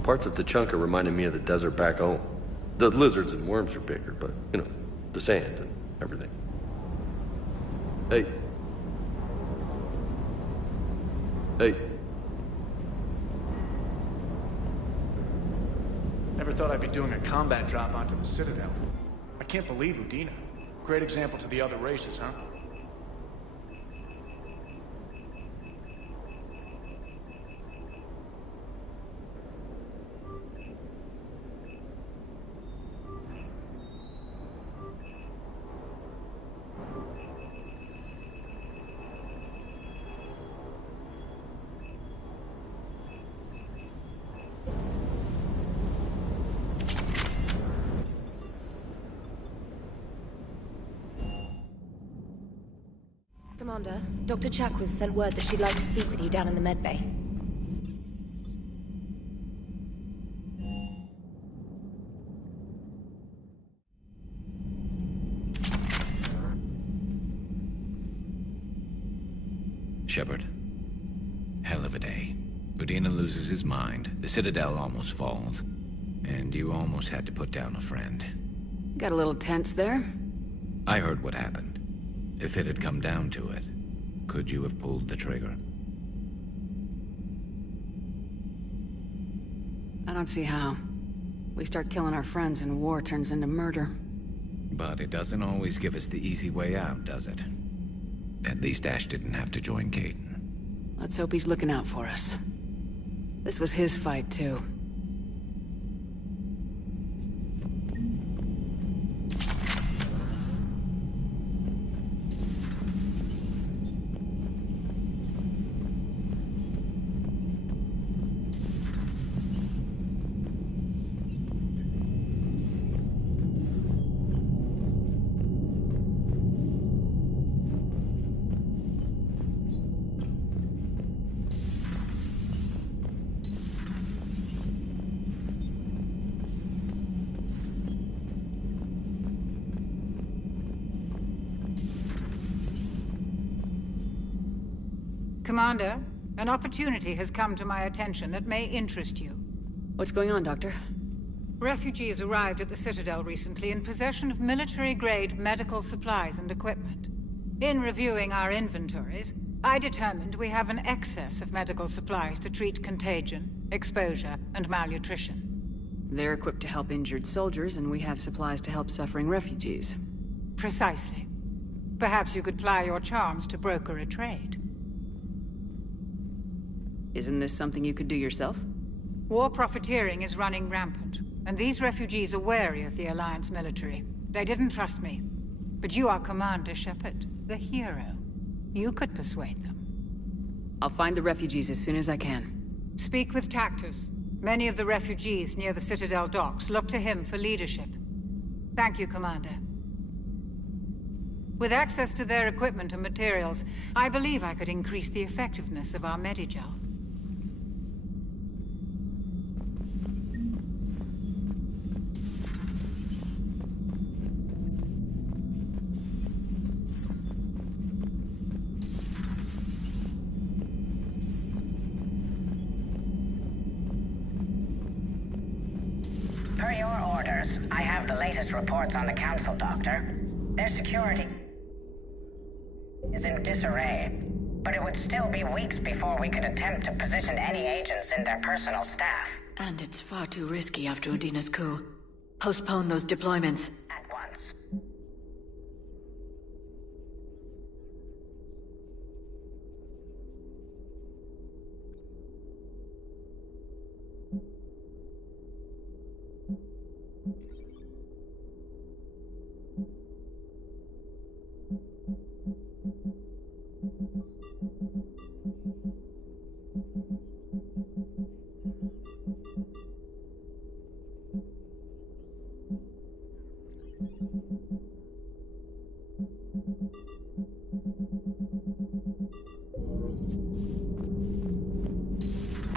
Parts of Tuchanka reminded me of the desert back home. The lizards and worms are bigger, but, you know, the sand and everything. Hey. Hey. Never thought I'd be doing a combat drop onto the Citadel. I can't believe Udina. Great example to the other races, huh? Commander, Dr. Chakwas sent word that she'd like to speak with you down in the medbay. Shepard. Hell of a day. Udina loses his mind, the Citadel almost falls, and you almost had to put down a friend. Got a little tense there? I heard what happened. If it had come down to it, could you have pulled the trigger? I don't see how. We start killing our friends and war turns into murder. But it doesn't always give us the easy way out, does it? At least Ash didn't have to join Kaidan. Let's hope he's looking out for us. This was his fight, too. Commander, an opportunity has come to my attention that may interest you. What's going on, Doctor? Refugees arrived at the Citadel recently in possession of military-grade medical supplies and equipment. In reviewing our inventories, I determined we have an excess of medical supplies to treat contagion, exposure, and malnutrition. They're equipped to help injured soldiers, and we have supplies to help suffering refugees. Precisely. Perhaps you could ply your charms to broker a trade. Isn't this something you could do yourself? War profiteering is running rampant, and these refugees are wary of the Alliance military. They didn't trust me. But you are Commander Shepard, the hero. You could persuade them. I'll find the refugees as soon as I can. Speak with Tactus. Many of the refugees near the Citadel docks look to him for leadership. Thank you, Commander. With access to their equipment and materials, I believe I could increase the effectiveness of our Medigel. Per your orders, I have the latest reports on the Council, Doctor. Their security is in disarray, but it would still be weeks before we could attempt to position any agents in their personal staff. And it's far too risky after Udina's coup. Postpone those deployments. At once.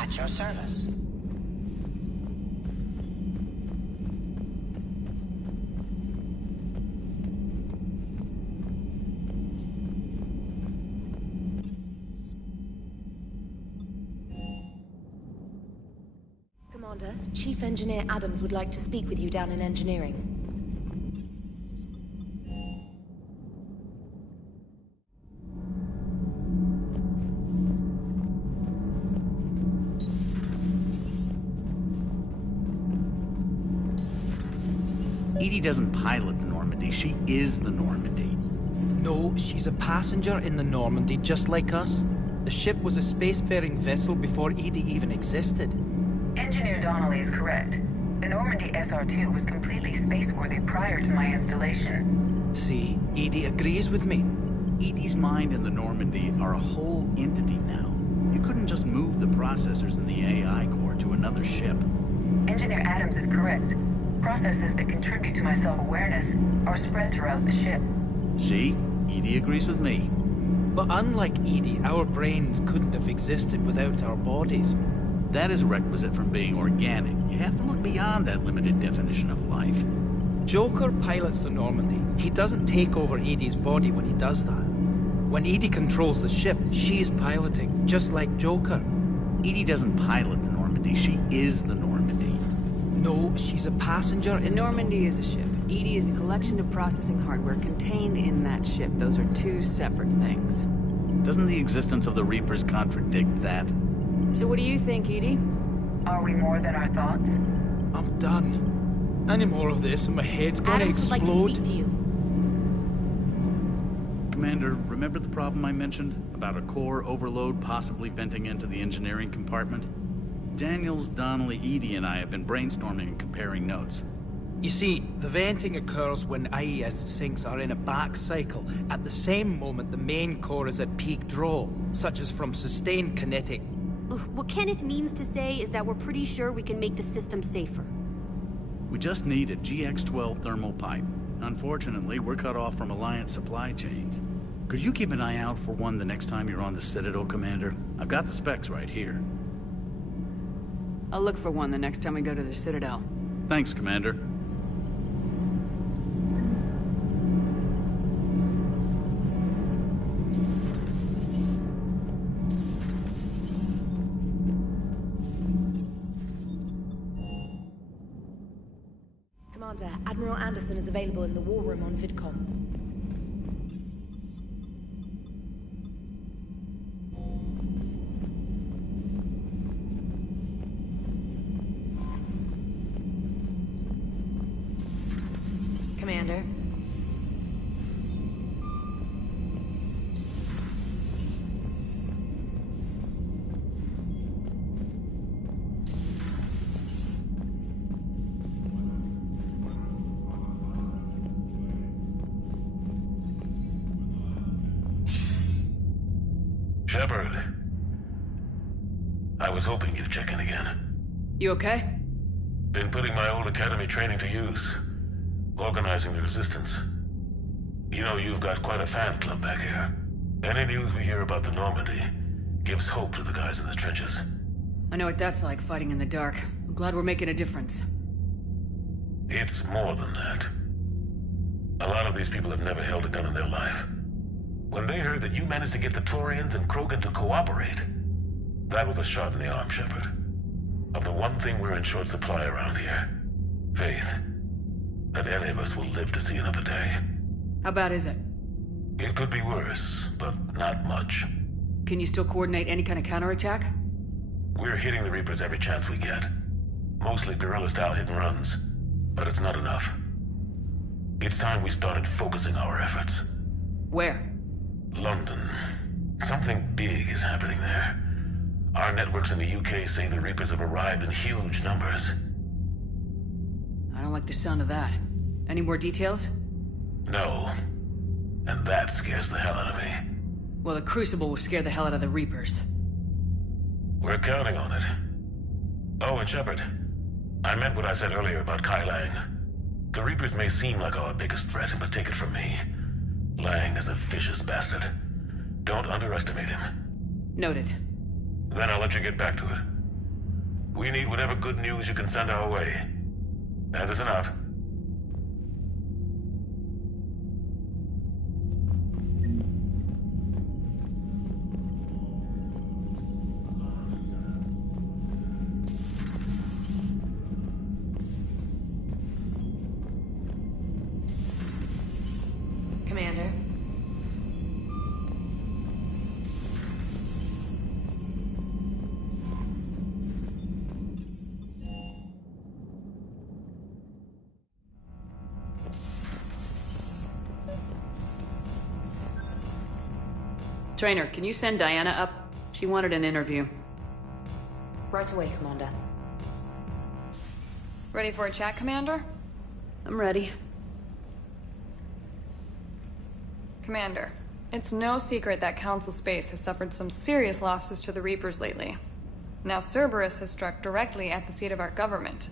At your service. Commander, Chief Engineer Adams would like to speak with you down in engineering. EDI doesn't pilot the Normandy, she is the Normandy. No, she's a passenger in the Normandy, just like us. The ship was a spacefaring vessel before EDI even existed. Engineer Donnelly is correct. The Normandy SR-2 was completely spaceworthy prior to my installation. See, EDI agrees with me. EDI's mind and the Normandy are a whole entity now. You couldn't just move the processors in the AI core to another ship. Engineer Adams is correct. Processes that contribute to my self-awareness are spread throughout the ship. See? EDI agrees with me. But unlike EDI, our brains couldn't have existed without our bodies. That is a requisite from being organic. You have to look beyond that limited definition of life. Joker pilots the Normandy. He doesn't take over EDI's body when he does that. When EDI controls the ship, she's piloting, just like Joker. EDI doesn't pilot the Normandy, she is the Normandy. No, she's a passenger in... Normandy is a ship. EDI is a collection of processing hardware contained in that ship. Those are two separate things. Doesn't the existence of the Reapers contradict that? So what do you think, EDI? Are we more than our thoughts? I'm done. Any more of this and my head's gonna Adams would explode. like to speak to you. Commander, remember the problem I mentioned? About a core overload possibly venting into the engineering compartment? Daniels, Donnelly, EDI, and I have been brainstorming and comparing notes. You see, the venting occurs when IES sinks are in a back cycle, at the same moment the main core is at peak draw, such as from sustained kinetic. What Kenneth means to say is that we're pretty sure we can make the system safer. We just need a GX-12 thermal pipe. Unfortunately, we're cut off from Alliance supply chains. Could you keep an eye out for one the next time you're on the Citadel, Commander? I've got the specs right here. I'll look for one the next time we go to the Citadel. Thanks, Commander. Commander, Admiral Anderson is available in the war room on VidCom. Commander. Shepard. I was hoping you'd check in again. You okay? Been putting my old academy training to use. Organizing the resistance. You know, you've got quite a fan club back here. Any news we hear about the Normandy gives hope to the guys in the trenches. I know what that's like, fighting in the dark. I'm glad we're making a difference. It's more than that. A lot of these people have never held a gun in their life. When they heard that you managed to get the Turians and Krogan to cooperate, that was a shot in the arm, Shepard. Of the one thing we're in short supply around here. Faith. That any of us will live to see another day. How bad is it? It could be worse, but not much. Can you still coordinate any kind of counterattack? We're hitting the Reapers every chance we get. Mostly guerrilla-style hit-and-runs, but it's not enough. It's time we started focusing our efforts. Where? London. Something big is happening there. Our networks in the UK say the Reapers have arrived in huge numbers. I don't like the sound of that. Any more details? No. And that scares the hell out of me. Well, the Crucible will scare the hell out of the Reapers. We're counting on it. Oh, and Shepard, I meant what I said earlier about Kai Lang. The Reapers may seem like our biggest threat, but take it from me. Lang is a vicious bastard. Don't underestimate him. Noted. Then I'll let you get back to it. We need whatever good news you can send our way. Anderson out. Commander. Trainer, can you send Diana up? She wanted an interview. Right away, Commander. Ready for a chat, Commander? I'm ready. Commander, it's no secret that Council Space has suffered some serious losses to the Reapers lately. Now Cerberus has struck directly at the seat of our government.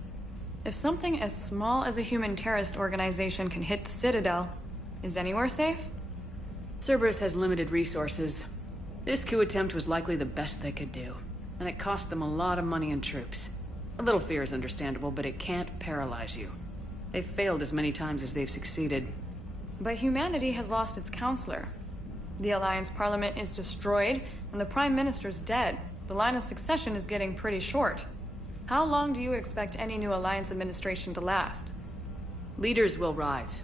If something as small as a human terrorist organization can hit the Citadel, is anywhere safe? Cerberus has limited resources. This coup attempt was likely the best they could do, and it cost them a lot of money and troops. A little fear is understandable, but it can't paralyze you. They've failed as many times as they've succeeded. But humanity has lost its counselor. The Alliance Parliament is destroyed, and the Prime Minister's dead. The line of succession is getting pretty short. How long do you expect any new Alliance administration to last? Leaders will rise.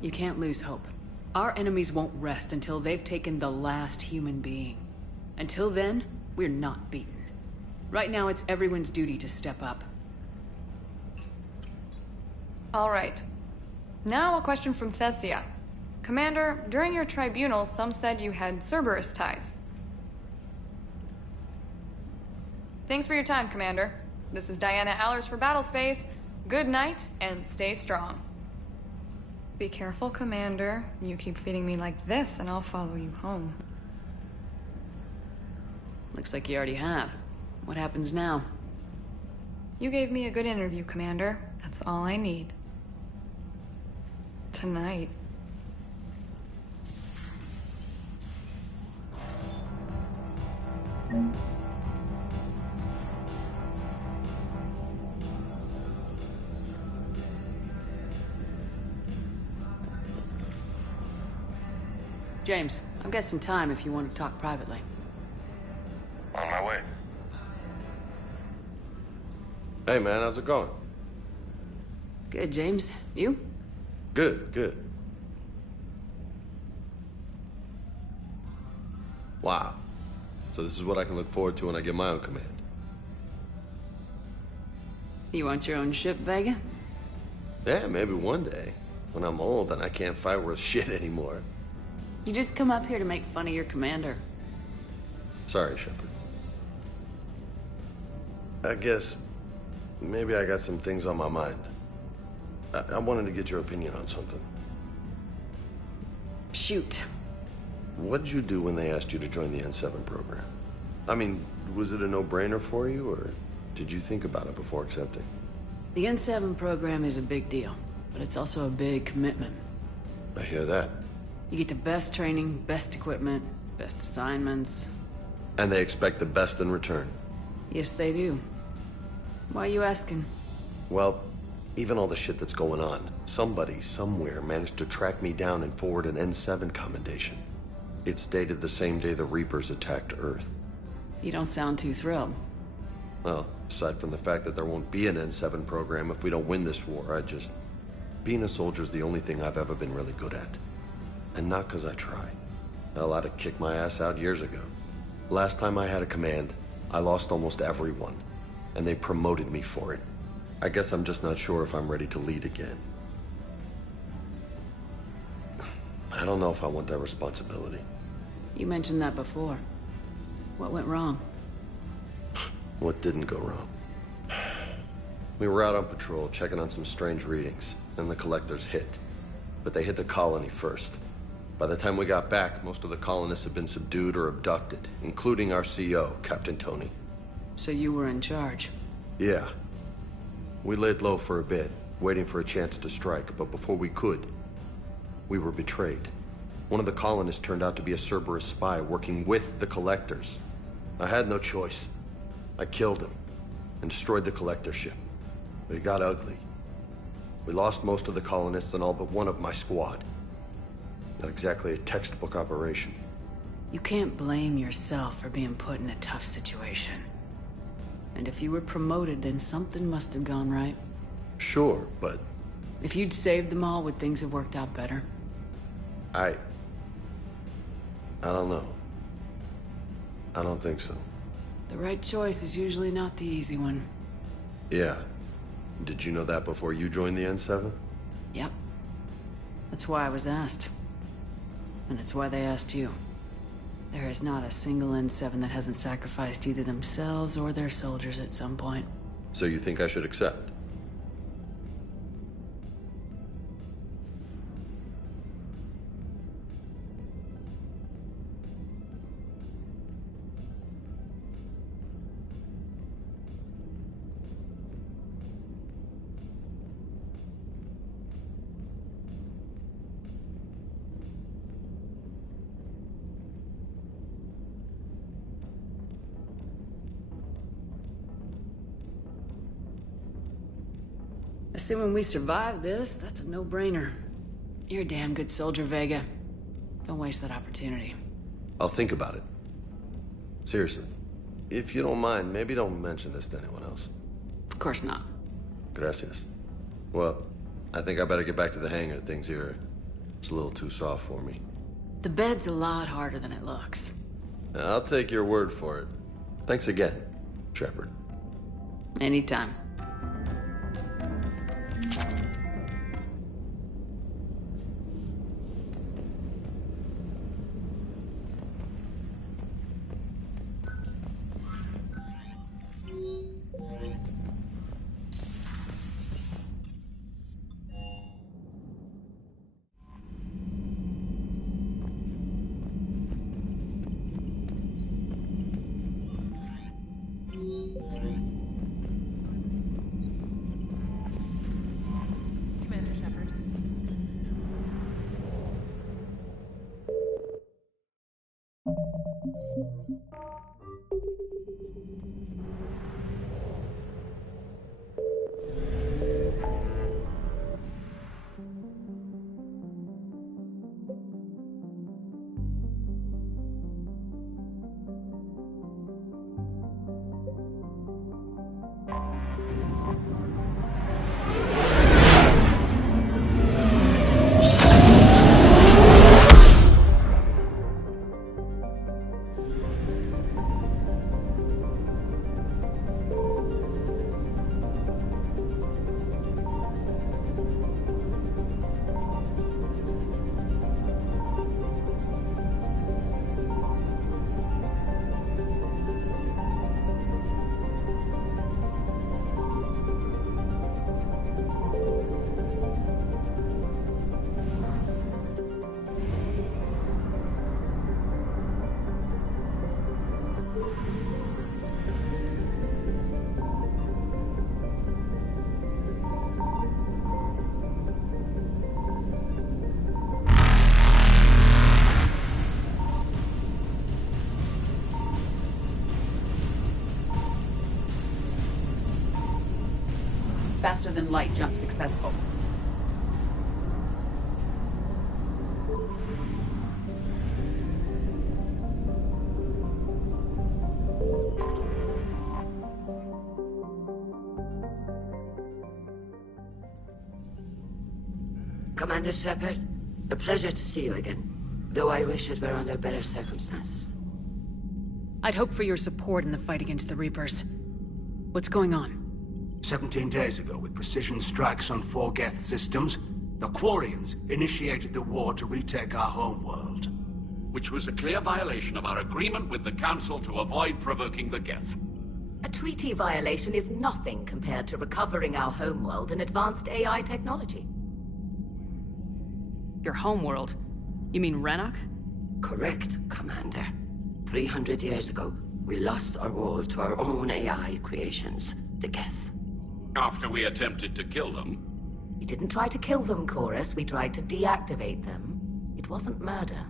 You can't lose hope. Our enemies won't rest until they've taken the last human being. Until then, we're not beaten. Right now, it's everyone's duty to step up. All right. Now a question from Thessia. Commander, during your tribunal, some said you had Cerberus ties. Thanks for your time, Commander. This is Diana Allers for Battlespace. Good night, and stay strong. Be careful, Commander. You keep feeding me like this, and I'll follow you home. Looks like you already have. What happens now? You gave me a good interview, Commander. That's all I need. Tonight. James, I've got some time if you want to talk privately. On my way. Hey man, how's it going? Good, James. You? Good, good. Wow. So this is what I can look forward to when I get my own command. You want your own ship, Vega? Yeah, maybe one day. When I'm old and I can't fight worth shit anymore. You just come up here to make fun of your commander. Sorry, Shepard. I guess maybe I got some things on my mind. I wanted to get your opinion on something. Shoot. What did you do when they asked you to join the N7 program? I mean, was it a no-brainer for you, or did you think about it before accepting? The N7 program is a big deal, but it's also a big commitment. I hear that. You get the best training, best equipment, best assignments. And they expect the best in return. Yes, they do. Why are you asking? Well, even all the shit that's going on, somebody, somewhere, managed to track me down and forward an N7 commendation. It's dated the same day the Reapers attacked Earth. You don't sound too thrilled. Well, aside from the fact that there won't be an N7 program if we don't win this war, being a soldier's the only thing I've ever been really good at. And not because I try. Hell, I'd have kicked my ass out years ago. Last time I had a command, I lost almost everyone. And they promoted me for it. I guess I'm just not sure if I'm ready to lead again. I don't know if I want that responsibility. You mentioned that before. What went wrong? What didn't go wrong? We were out on patrol, checking on some strange readings, and the collectors hit. But they hit the colony first. By the time we got back, most of the colonists had been subdued or abducted, including our CO, Captain Tony. So you were in charge? Yeah. We laid low for a bit, waiting for a chance to strike, but before we could, we were betrayed. One of the colonists turned out to be a Cerberus spy working with the collectors. I had no choice. I killed him. and destroyed the collector ship. But it got ugly. We lost most of the colonists and all but one of my squad. Not exactly a textbook operation. You can't blame yourself for being put in a tough situation. And if you were promoted, then something must have gone right. Sure, but... If you'd saved them all, would things have worked out better? I don't know. I don't think so. The right choice is usually not the easy one. Yeah. Did you know that before you joined the N7? Yep. That's why I was asked. And it's why they asked you. There is not a single N7 that hasn't sacrificed either themselves or their soldiers at some point. So you think I should accept? Assuming we survive this, that's a no-brainer. You're a damn good soldier, Vega. Don't waste that opportunity. I'll think about it. Seriously. If you don't mind, maybe don't mention this to anyone else. Of course not. Gracias. Well, I think I better get back to the hangar. Things here, it's a little too soft for me. The bed's a lot harder than it looks. I'll take your word for it. Thanks again, Shepard. Anytime. Commander Shepard. Faster than light jump successful. Commander Shepard, a pleasure to see you again, though I wish it were under better circumstances. I'd hoped for your support in the fight against the Reapers. What's going on? 17 days ago, with precision strikes on 4 Geth systems, the Quarians initiated the war to retake our homeworld. Which was a clear violation of our agreement with the Council to avoid provoking the Geth. A treaty violation is nothing compared to recovering our homeworld and advanced AI technology. Your homeworld? You mean Renok? Correct, Commander. 300 years ago, we lost our world to our own AI creations, the Geth. After we attempted to kill them? We didn't try to kill them, Chorus. We tried to deactivate them. It wasn't murder.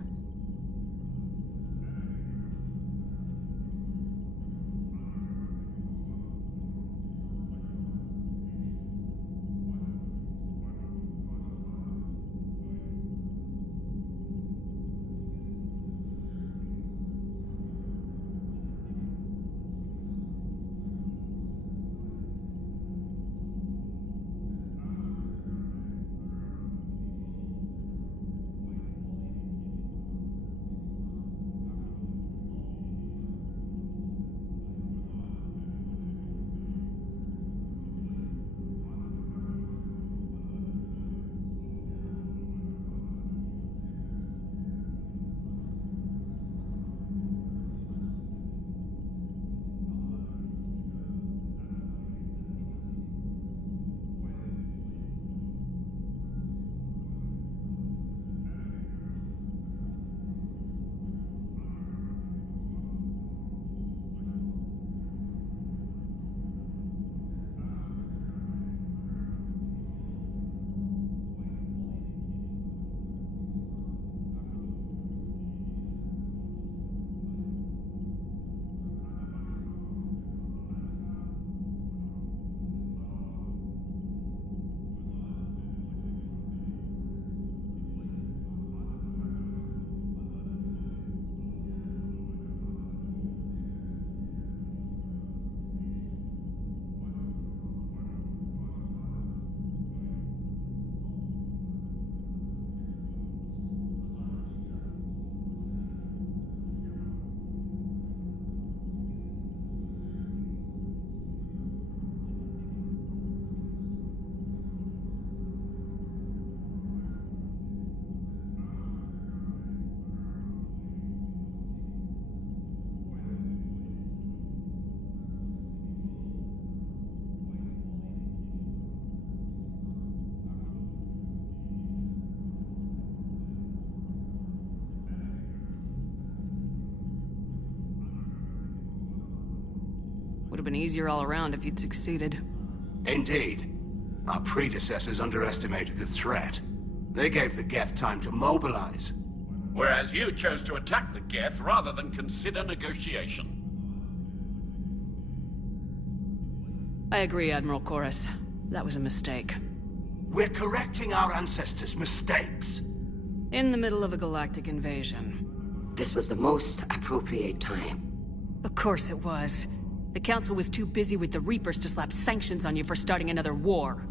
Would have been easier all around if you'd succeeded. Indeed. Our predecessors underestimated the threat. They gave the Geth time to mobilize. Whereas you chose to attack the Geth rather than consider negotiation. I agree, Admiral Chorus. That was a mistake. We're correcting our ancestors' mistakes. In the middle of a galactic invasion. This was the most appropriate time. Of course it was. The Council was too busy with the Reapers to slap sanctions on you for starting another war.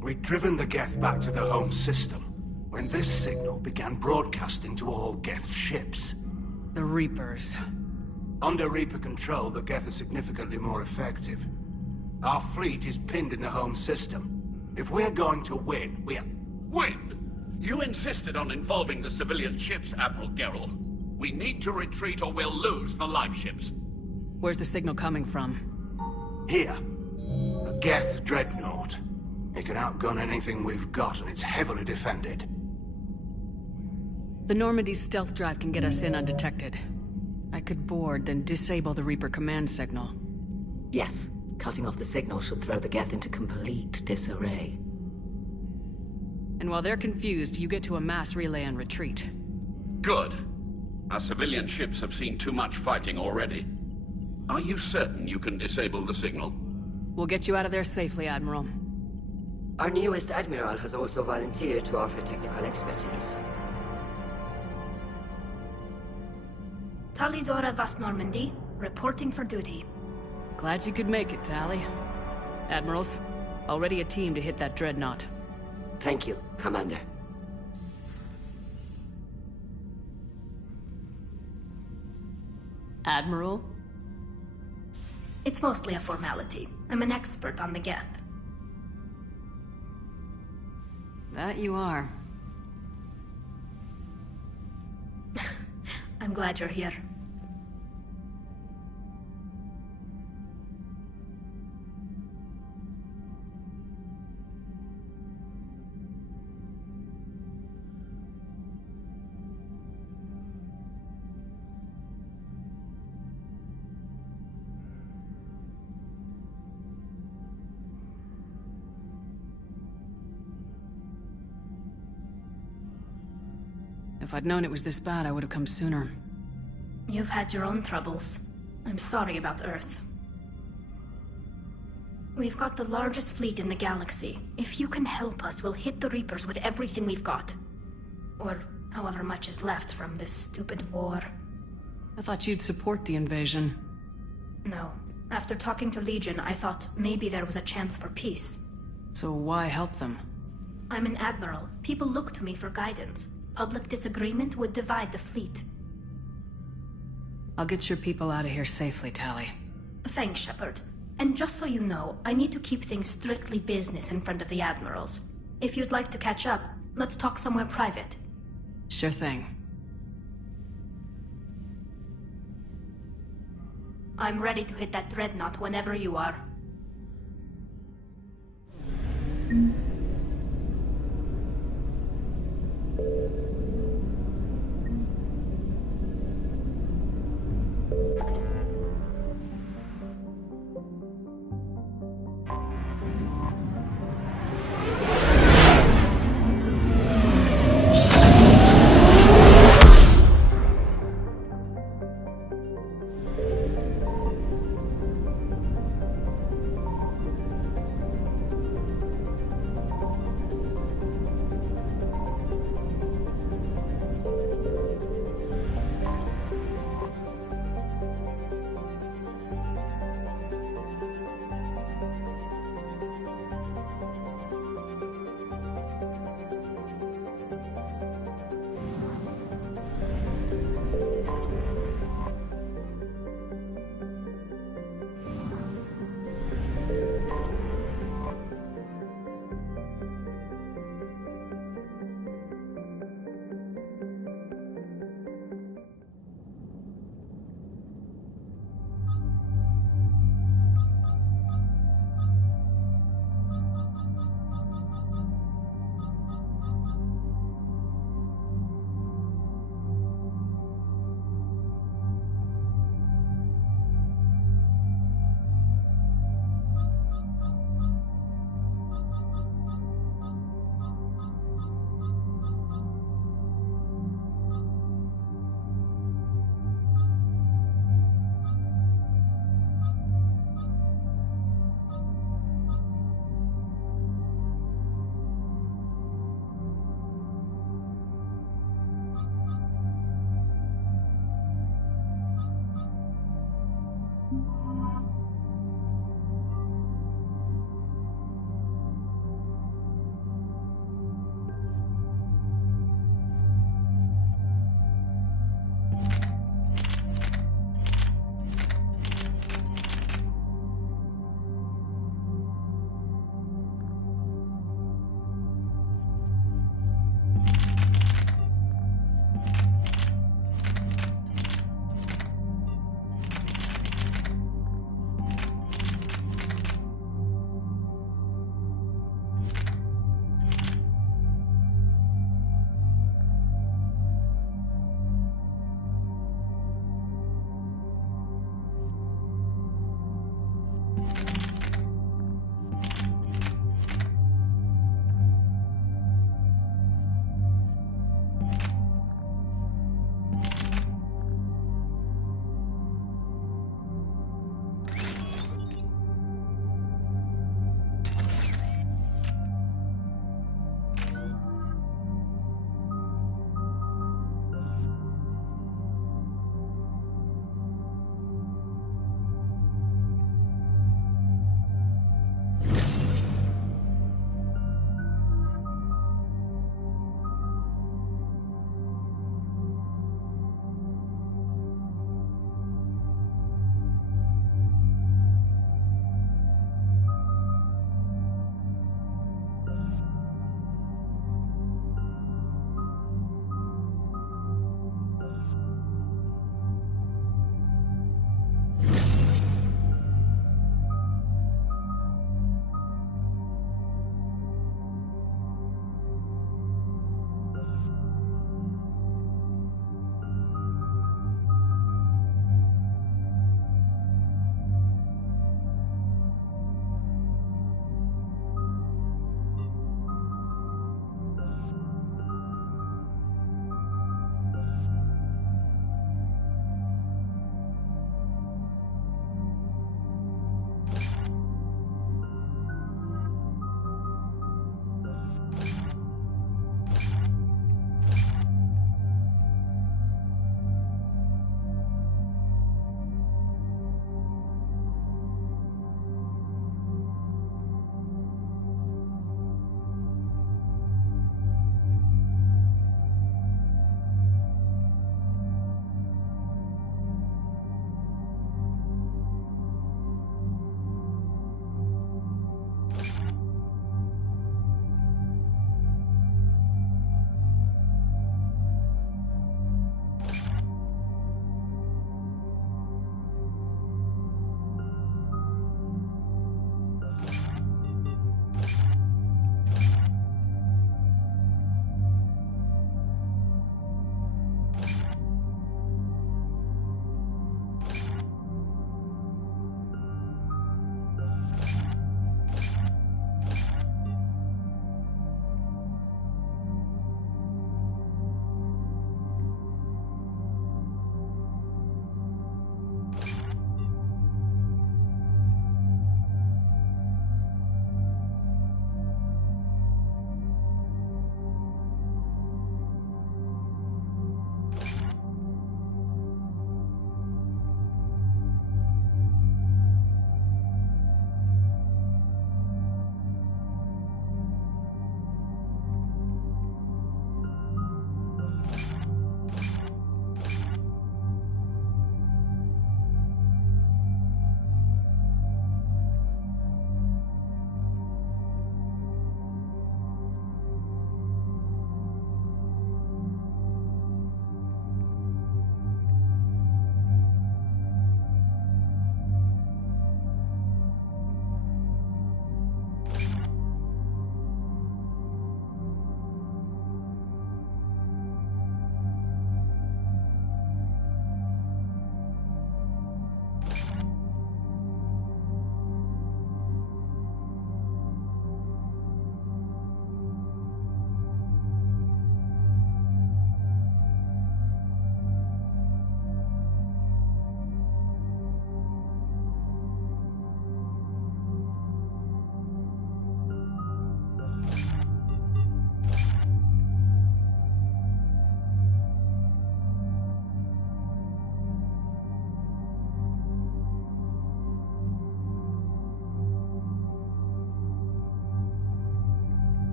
We'd driven the Geth back to the home system, when this signal began broadcasting to all Geth ships. The Reapers. Under Reaper control, the Geth are significantly more effective. Our fleet is pinned in the home system. If we're going to win, Win? You insisted on involving the civilian ships, Admiral Gerrel. We need to retreat or we'll lose the live ships. Where's the signal coming from? Here. A Geth dreadnought. It can outgun anything we've got, and it's heavily defended. The Normandy's stealth drive can get us in undetected. I could board, then disable the Reaper command signal. Yes. Cutting off the signal should throw the Geth into complete disarray. And while they're confused, you get to a mass relay and retreat. Good. Our civilian ships have seen too much fighting already. Are you certain you can disable the signal? We'll get you out of there safely, Admiral. Our newest Admiral has also volunteered to offer technical expertise. Talizora Vast Normandy, reporting for duty. Glad you could make it, Tali. Admirals, already a team to hit that dreadnought. Thank you, Commander. Admiral? It's mostly a formality. I'm an expert on the Geth. That you are. I'm glad you're here. If I'd known it was this bad, I would have come sooner. You've had your own troubles. I'm sorry about Earth. We've got the largest fleet in the galaxy. If you can help us, we'll hit the Reapers with everything we've got. Or however much is left from this stupid war. I thought you'd support the invasion. No. After talking to Legion, I thought maybe there was a chance for peace. So why help them? I'm an admiral. People look to me for guidance. Public disagreement would divide the fleet. I'll get your people out of here safely, Tali. Thanks, Shepard. And just so you know, I need to keep things strictly business in front of the admirals. If you'd like to catch up, let's talk somewhere private. Sure thing. I'm ready to hit that dreadnought whenever you are.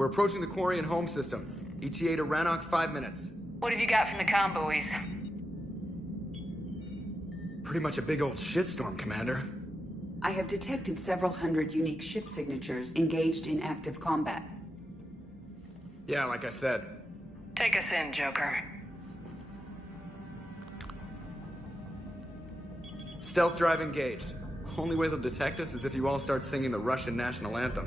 We're approaching the Quarian home system. ETA to Rannoch, 5 minutes. What have you got from the comm buoys? Pretty much a big old shitstorm, Commander. I have detected several hundred unique ship signatures engaged in active combat. Yeah, like I said. Take us in, Joker. Stealth drive engaged. Only way they'll detect us is if you all start singing the Russian national anthem.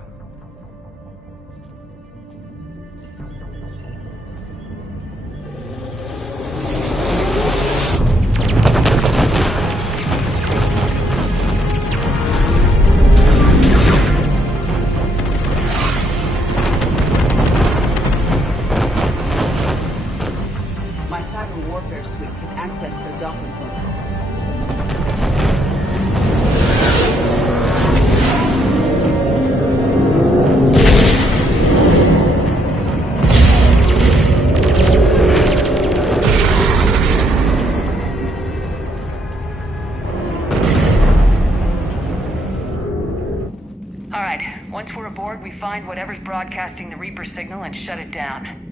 My cyber warfare suite has accessed their docking protocols. All right, once we're aboard, we find whatever's broadcasting the Reaper signal and shut it down.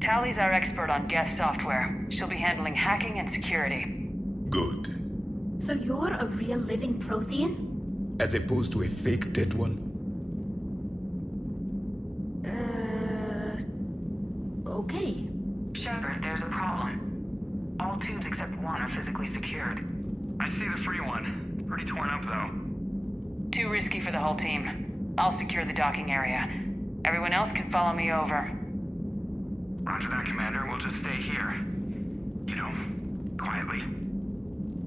Tally's our expert on Geth software. She'll be handling hacking and security. Good. So you're a real living Prothean? As opposed to a fake dead one? Okay. Shepard, there's a problem. All tubes except one are physically secured. I see the free one. It's pretty torn up, though. Too risky for the whole team. I'll secure the docking area. Everyone else can follow me over. Roger that, Commander. We'll just stay here. You know, quietly.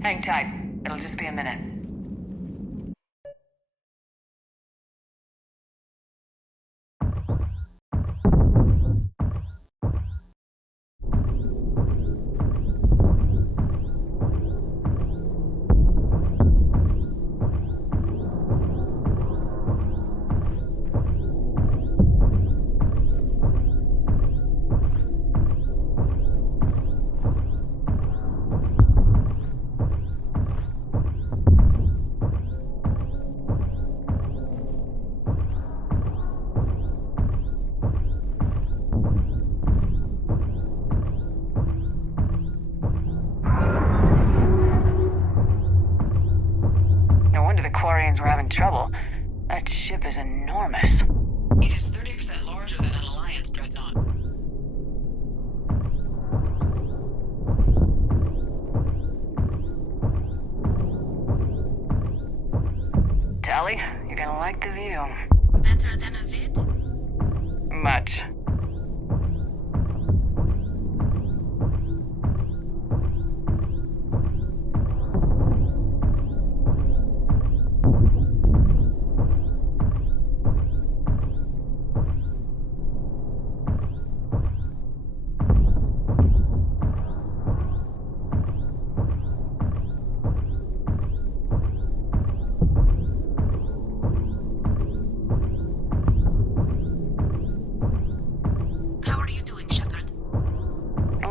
Hang tight. It'll just be a minute. We're having trouble. That ship is enormous. It is 30% larger than an Alliance dreadnought. Tally, you're gonna like the view. Better than a vid? Much.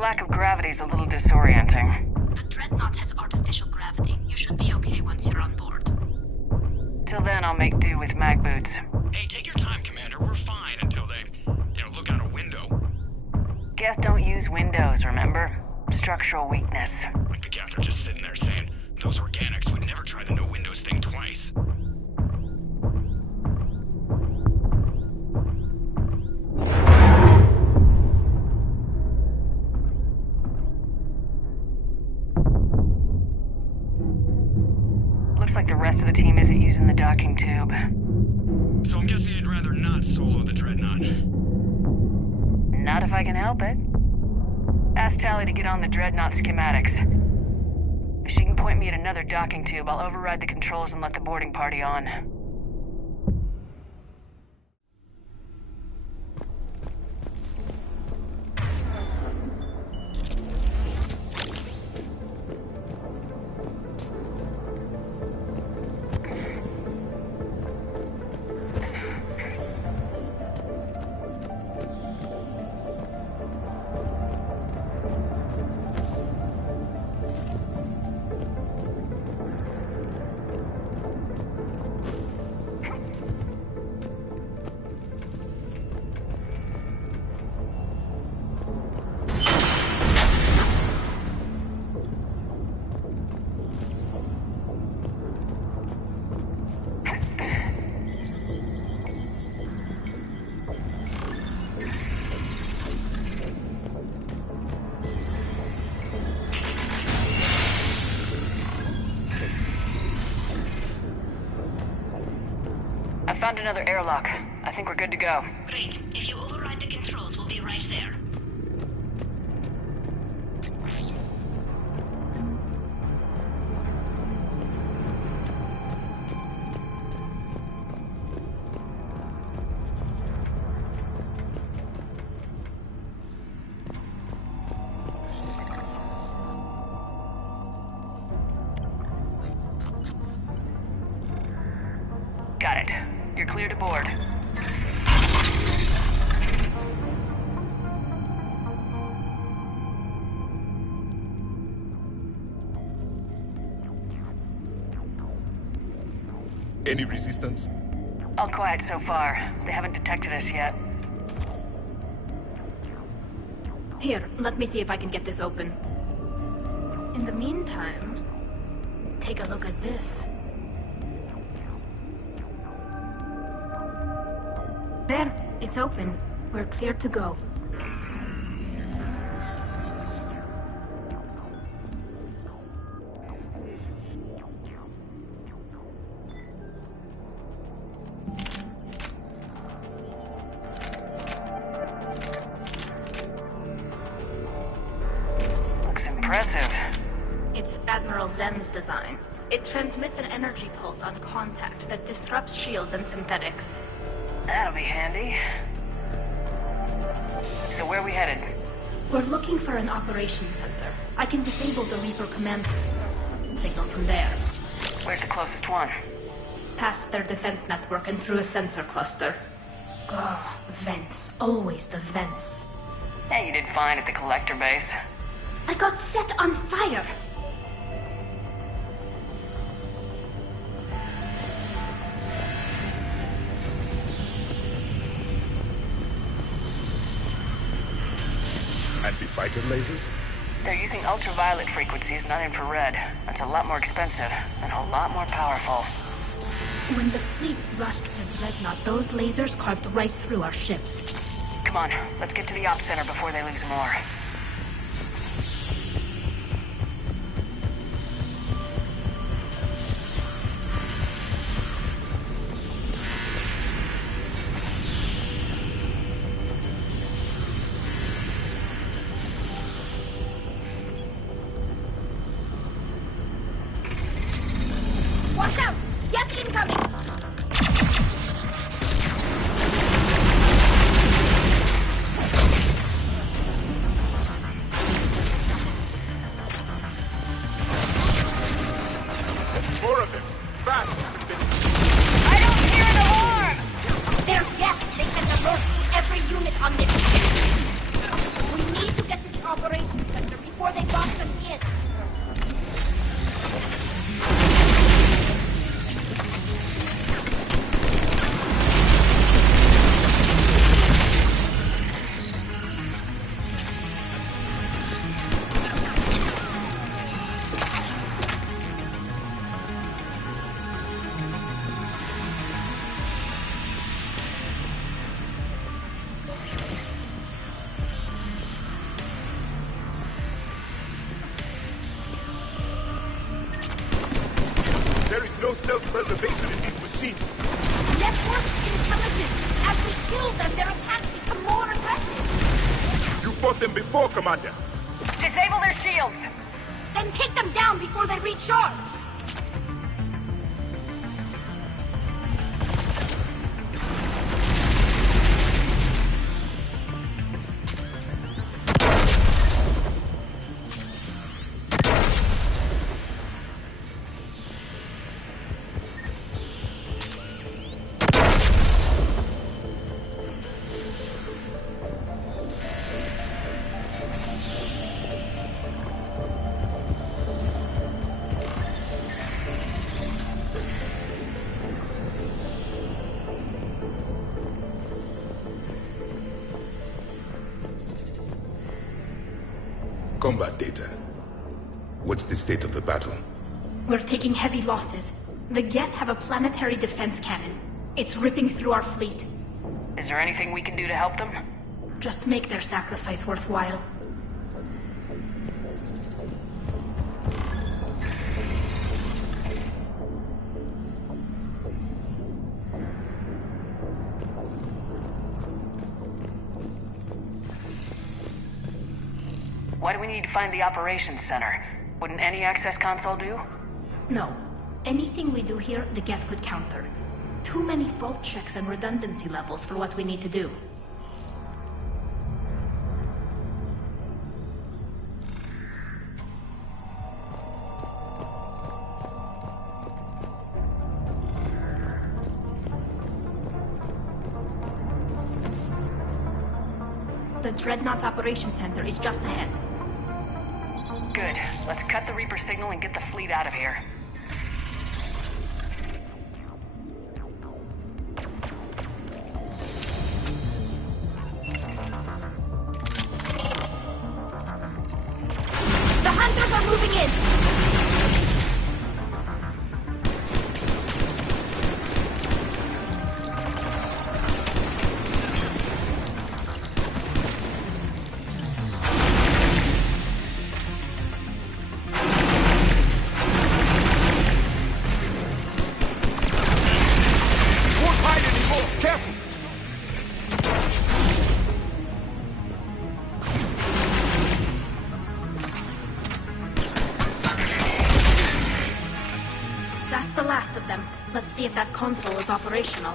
Lack of gravity is a little disorienting. The Dreadnought has artificial gravity. You should be okay once you're on board. Till then, I'll make do with mag boots. Hey, take your time, Commander. We're fine until they, look out a window. Geth don't use windows, remember? Structural weakness. Like the Geth are just sitting there saying, those organics would never try the no windows thing twice. Looks like the rest of the team isn't using the docking tube. So I'm guessing you'd rather not solo the Dreadnought. Not if I can help it. Ask Tally to get on the Dreadnought schematics. If she can point me at another docking tube, I'll override the controls and let the boarding party on. another airlock. I think we're good to go. Great. If you override the controls, we'll be right there. Got it. You're clear to board. Any resistance? All quiet so far. They haven't detected us yet. Here, let me see if I can get this open. In the meantime, take a look at this. There, it's open. We're clear to go. Looks impressive. It's Admiral Zen's design. It transmits an energy pulse on contact that disrupts shields and synthetics. That'll be handy. So where are we headed? We're looking for an operations center. I can disable the Reaper command signal from there. Where's the closest one? Past their defense network and through a sensor cluster. Oh, vents. Always the vents. Yeah, you did fine at the collector base. I got set on fire! Anti-fighter lasers? They're using ultraviolet frequencies, not infrared. That's a lot more expensive and a lot more powerful. When the fleet rushed to Dreadnought, those lasers carved right through our ships. Come on, let's get to the ops center before they lose more. Watch out! Get incoming! More of them! Fast! I don't hear an alarm! They're dead! They can alert every unit on this ship! We need to get to the operations center before they box them in! There is no self-preservation in these machines. Network intelligence! As we kill them, their attacks become more aggressive! You fought them before, Commander. Disable their shields! Then take them down before they recharge! Combat data. What's the state of the battle? We're taking heavy losses. The Geth have a planetary defense cannon. It's ripping through our fleet. Is there anything we can do to help them? Just make their sacrifice worthwhile. Why do we need to find the operations center? Wouldn't any access console do? No. Anything we do here, the Geth could counter. Too many fault checks and redundancy levels for what we need to do. The Dreadnought's Operations Center is just ahead. Good. Let's cut the Reaper signal and get the fleet out of here. The Hunters are moving in! That's the last of them. Let's see if that console is operational.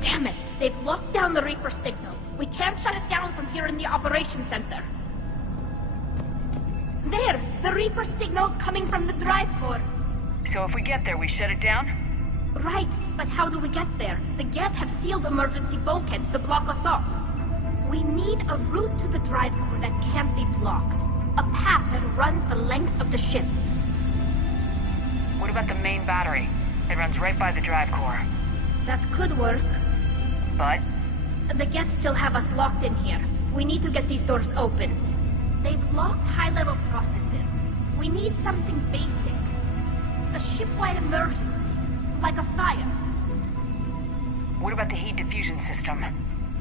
Damn it! They've locked down the Reaper signal. We can't shut it down from here in the Operations Center. There! The Reaper signal's coming from the drive core. So if we get there, we shut it down? Right, but how do we get there? The Geth have sealed emergency bulkheads to block us off. We need a route to the drive core that can't be blocked. A path that runs the length of the ship. What about the main battery? It runs right by the drive core. That could work. But? The Geth still have us locked in here. We need to get these doors open. They've locked high-level processes. We need something basic. A ship-wide emergency. Like a fire. What about the heat diffusion system?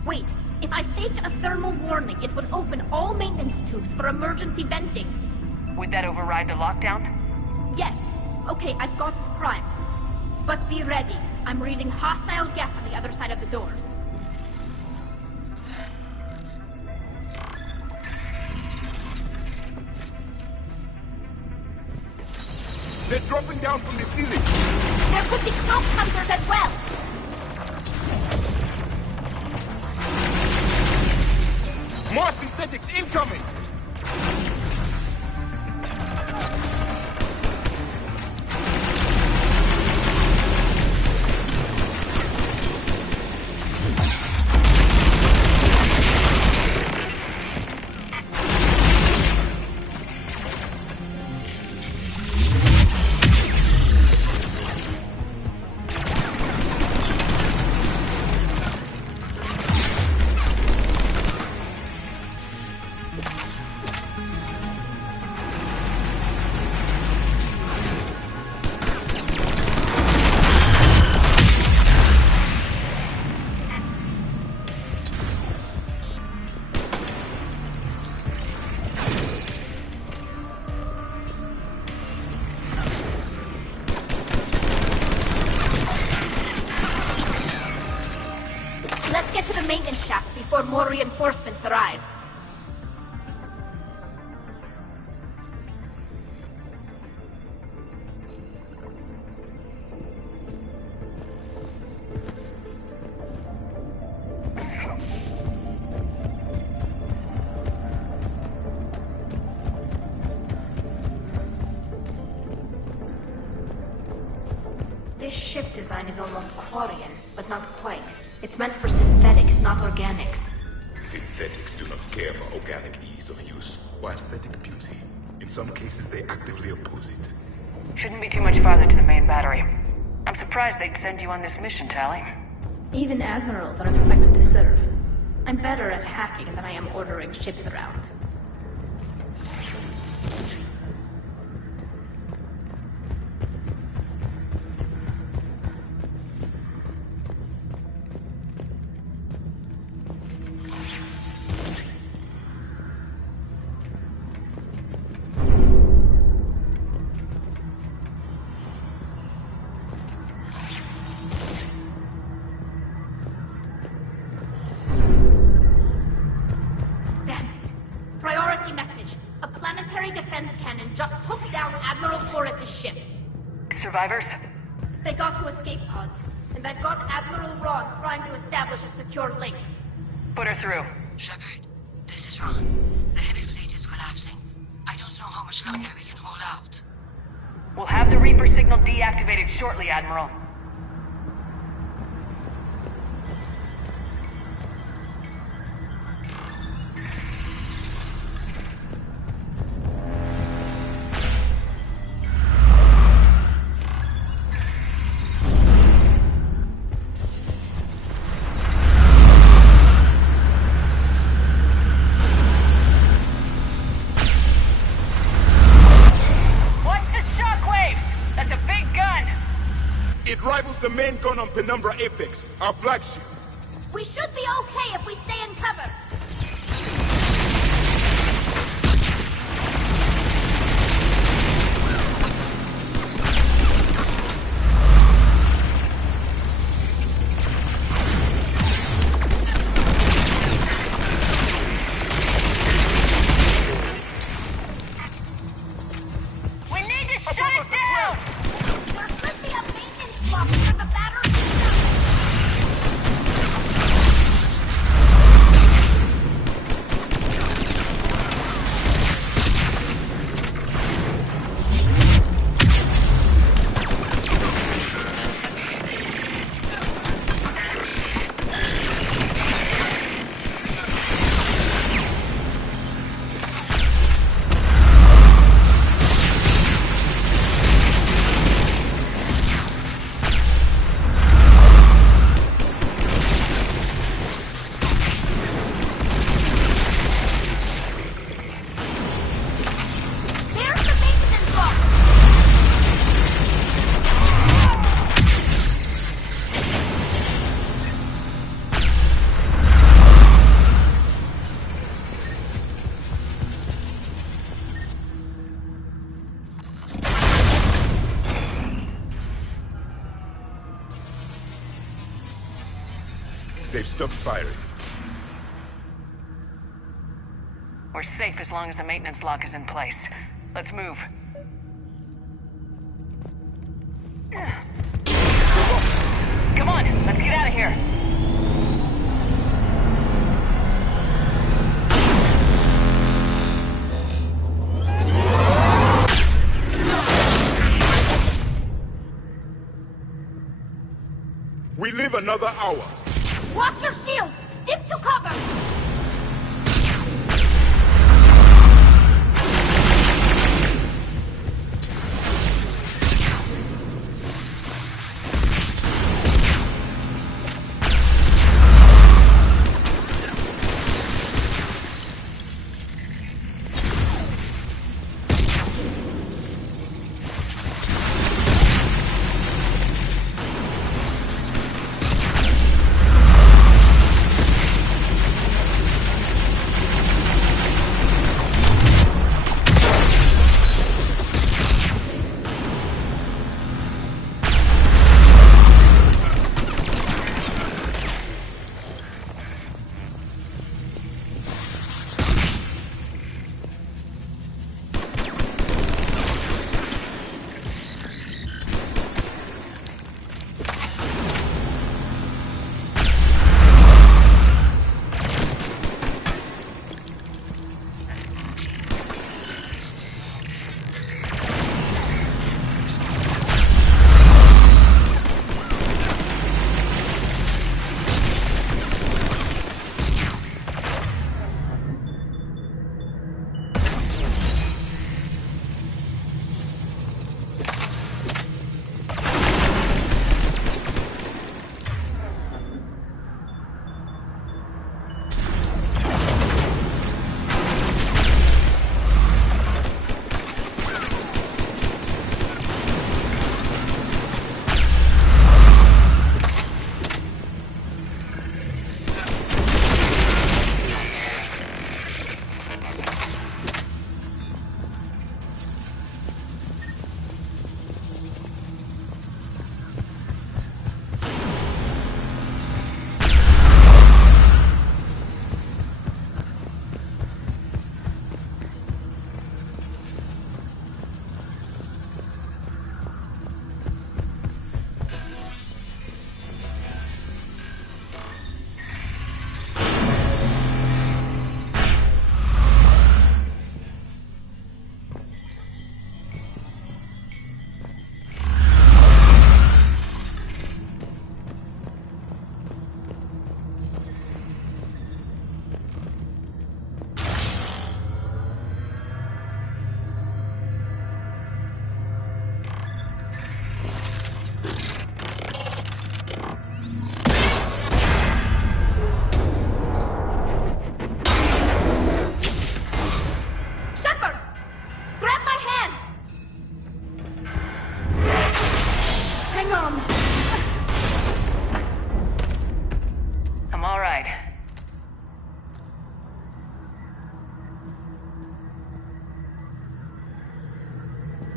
Wait, if I faked a thermal warning, it would open all maintenance tubes for emergency venting. Would that override the lockdown? Yes. Okay, I've got it primed. But be ready. I'm reading hostile Geth on the other side of the doors. They're dropping down from the ceiling. There could be cloak hunters as well. More synthetics incoming! Get to the maintenance shaft before more reinforcements arrive. This ship design is almost Quarian, but not quite. It's meant for synthetics, not organics. Synthetics do not care for organic ease of use or aesthetic beauty. In some cases, they actively oppose it. Shouldn't be too much farther to the main battery. I'm surprised they'd send you on this mission, Tali. Even admirals are expected to serve. I'm better at hacking than I am ordering ships around. Priority message. A planetary defense cannon just took down Admiral Forrest's ship. Survivors? They got to escape pods, and they've got Admiral Ron trying to establish a secure link. Put her through. Shepard, this is Ron. The heavy fleet is collapsing. I don't know how much longer we can hold out. We'll have the Reaper signal deactivated shortly, Admiral. The main gun on Penumbra Apex, our flagship. We should be okay if we stay in cover. We need to shut it down! There could be a maintenance block for the battery. They've stopped firing. We're safe as long as the maintenance lock is in place. Let's move. Come on, let's get out of here. We live another hour. Watch your shields! Stick to cover!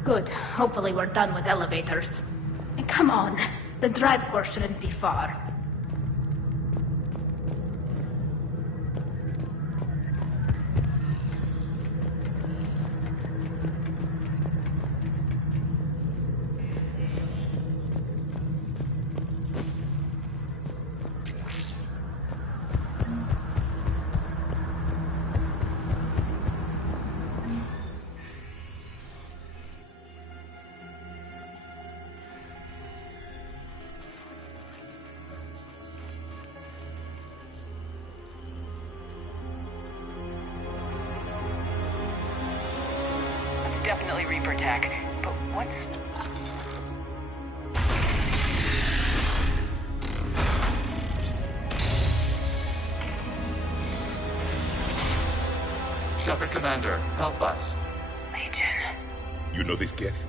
Good. Hopefully we're done with elevators. And come on, the drive course shouldn't be far. Definitely Reaper tech, but what's... Shepard Commander, help us. Legion. You know this Geth?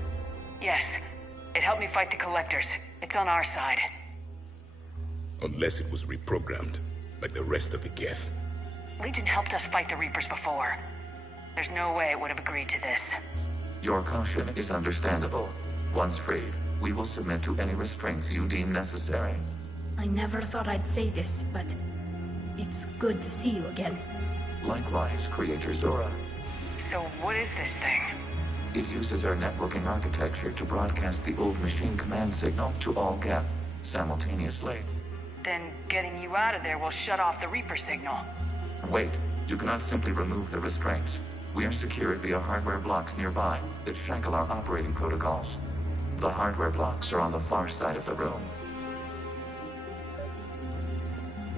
Yes. It helped me fight the Collectors. It's on our side. Unless it was reprogrammed, like the rest of the Geth. Legion helped us fight the Reapers before. There's no way it would have agreed to this. Your caution is understandable. Once freed, we will submit to any restraints you deem necessary. I never thought I'd say this, but it's good to see you again. Likewise, Creator Zora. So what is this thing? It uses our networking architecture to broadcast the old machine command signal to all Geth simultaneously. Then getting you out of there will shut off the Reaper signal. Wait, you cannot simply remove the restraints. We are secured via hardware blocks nearby that shackle our operating protocols. The hardware blocks are on the far side of the room.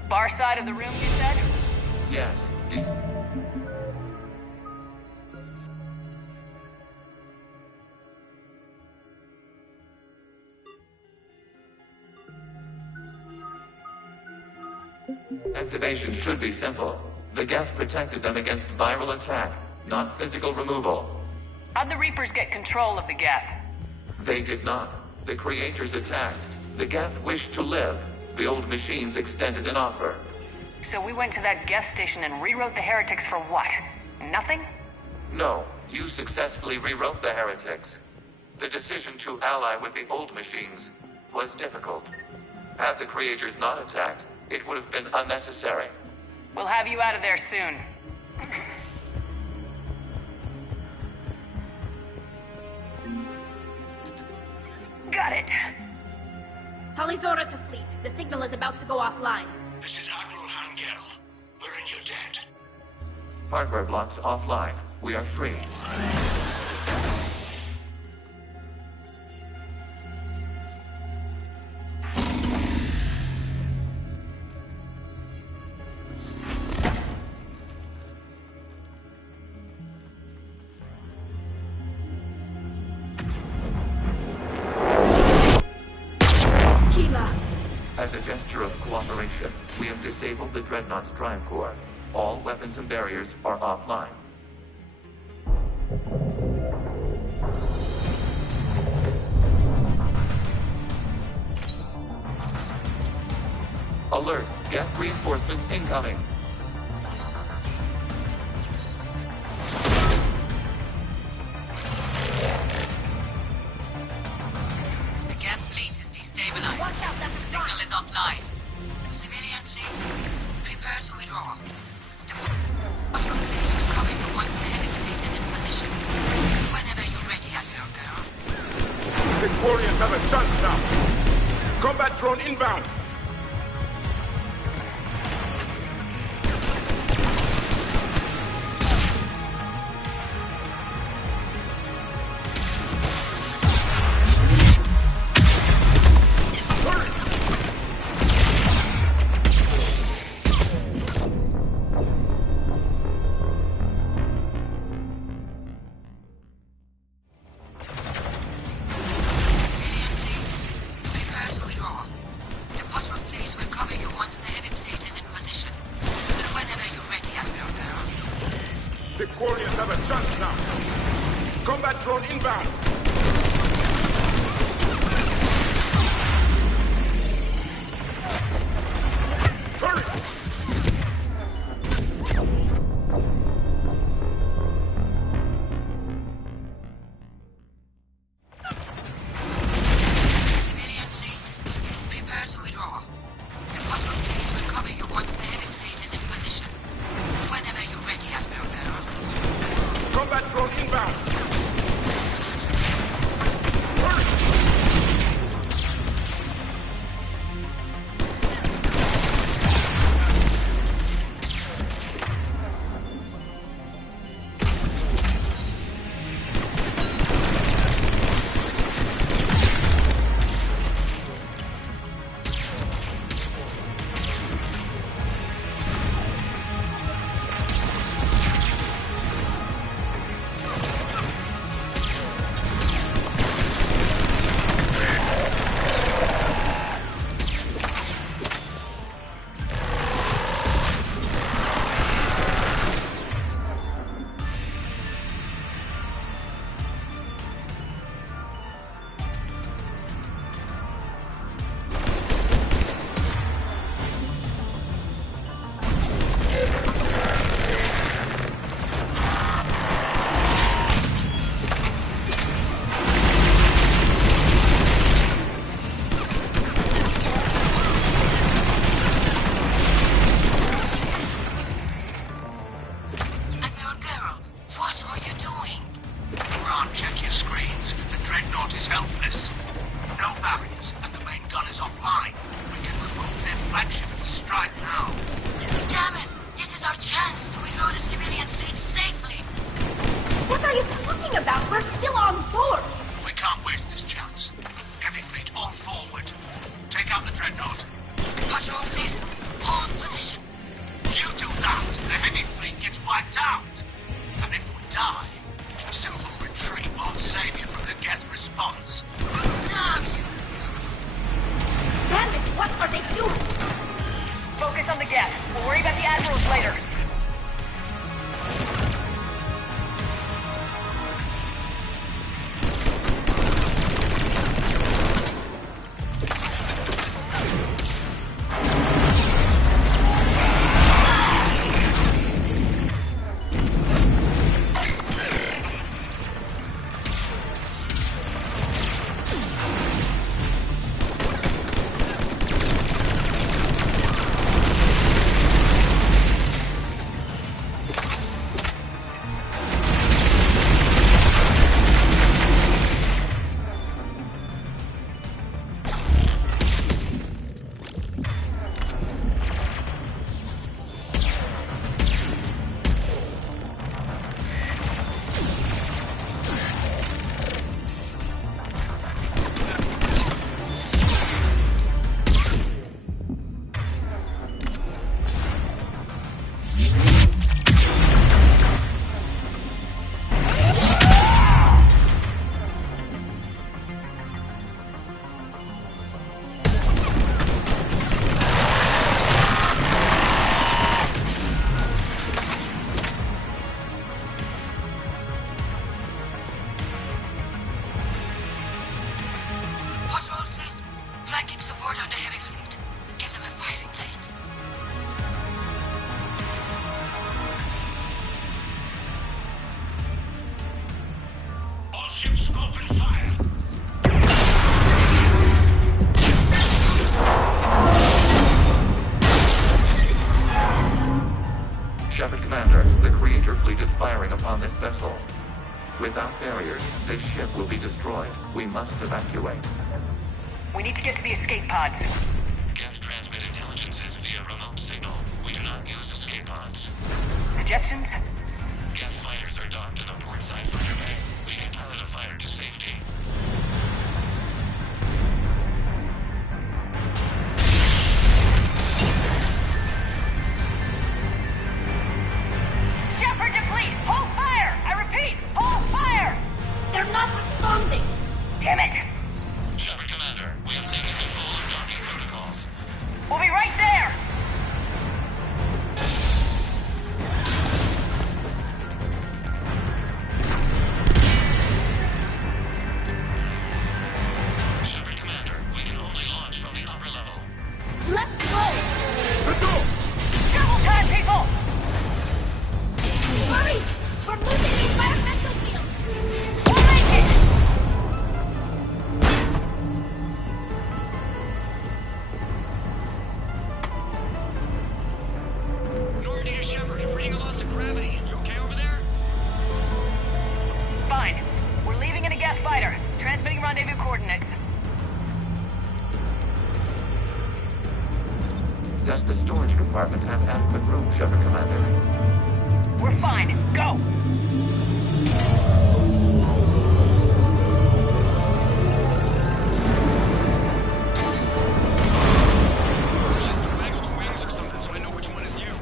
Far side of the room, you said? Yes. Activation should be simple. The Geth protected them against viral attack, not physical removal. How'd the Reapers get control of the Geth? They did not. The Creators attacked. The Geth wished to live. The old machines extended an offer. So we went to that Geth station and rewrote the heretics for what? Nothing? No, you successfully rewrote the heretics. The decision to ally with the old machines was difficult. Had the Creators not attacked, it would have been unnecessary. We'll have you out of there soon. Got it. Talizora to fleet. The signal is about to go offline. This is Admiral Han Gerl. We're in your debt. Hardware blocks offline. We are free. As a gesture of cooperation, we have disabled the Dreadnought's drive core. All weapons and barriers are offline. Alert! Geth reinforcements incoming! The Geth fleet is destabilized. Watch out, that's a Signal is offline. Civilian fleet, prepare to withdraw. The fleet will cover you once the heavy fleet is in position. Whenever you're ready, Admiral Girl. The Quarians have a chance now. Combat drone inbound. The Quarians have a chance now. Combat drone inbound. about? We're still on board! We can't waste this chance. Heavy fleet on forward. Take out the dreadnought. Patrol fleet, hold position. You do that, the heavy fleet gets wiped out. And if we die, simple retreat won't save you from the Geth response. Damn you! Damn it, what are they doing? Focus on the Geth. We'll worry about the Admirals later. Ships open fire. Shepard Commander, the Creator fleet is firing upon this vessel. Without barriers, this ship will be destroyed. We must evacuate. We need to get to the escape pods. Geth transmit intelligences via remote signal. We do not use escape pods. Suggestions? Geth fighters are docked in a portside fighter bay. We can pilot a fighter to safety. Shepard deplete! Hold fire! I repeat, hold fire! They're not responding! Damn it! Shepard Commander, we have taken control of docking protocols. We'll be right there! Shepard Commander, we can only launch from the upper level. Let's go! Let's go! Double time, people! Hurry! We're losing the environmental field! We'll make it! Normandy to Shepard, I'm reading a loss of gravity. You okay over there? Fine. We're leaving in a Geth fighter. Transmitting rendezvous coordinates. Does the storage compartment have adequate room, Shepard Commander? We're fine. Go! Just waggle the wings or something so I know which one is you.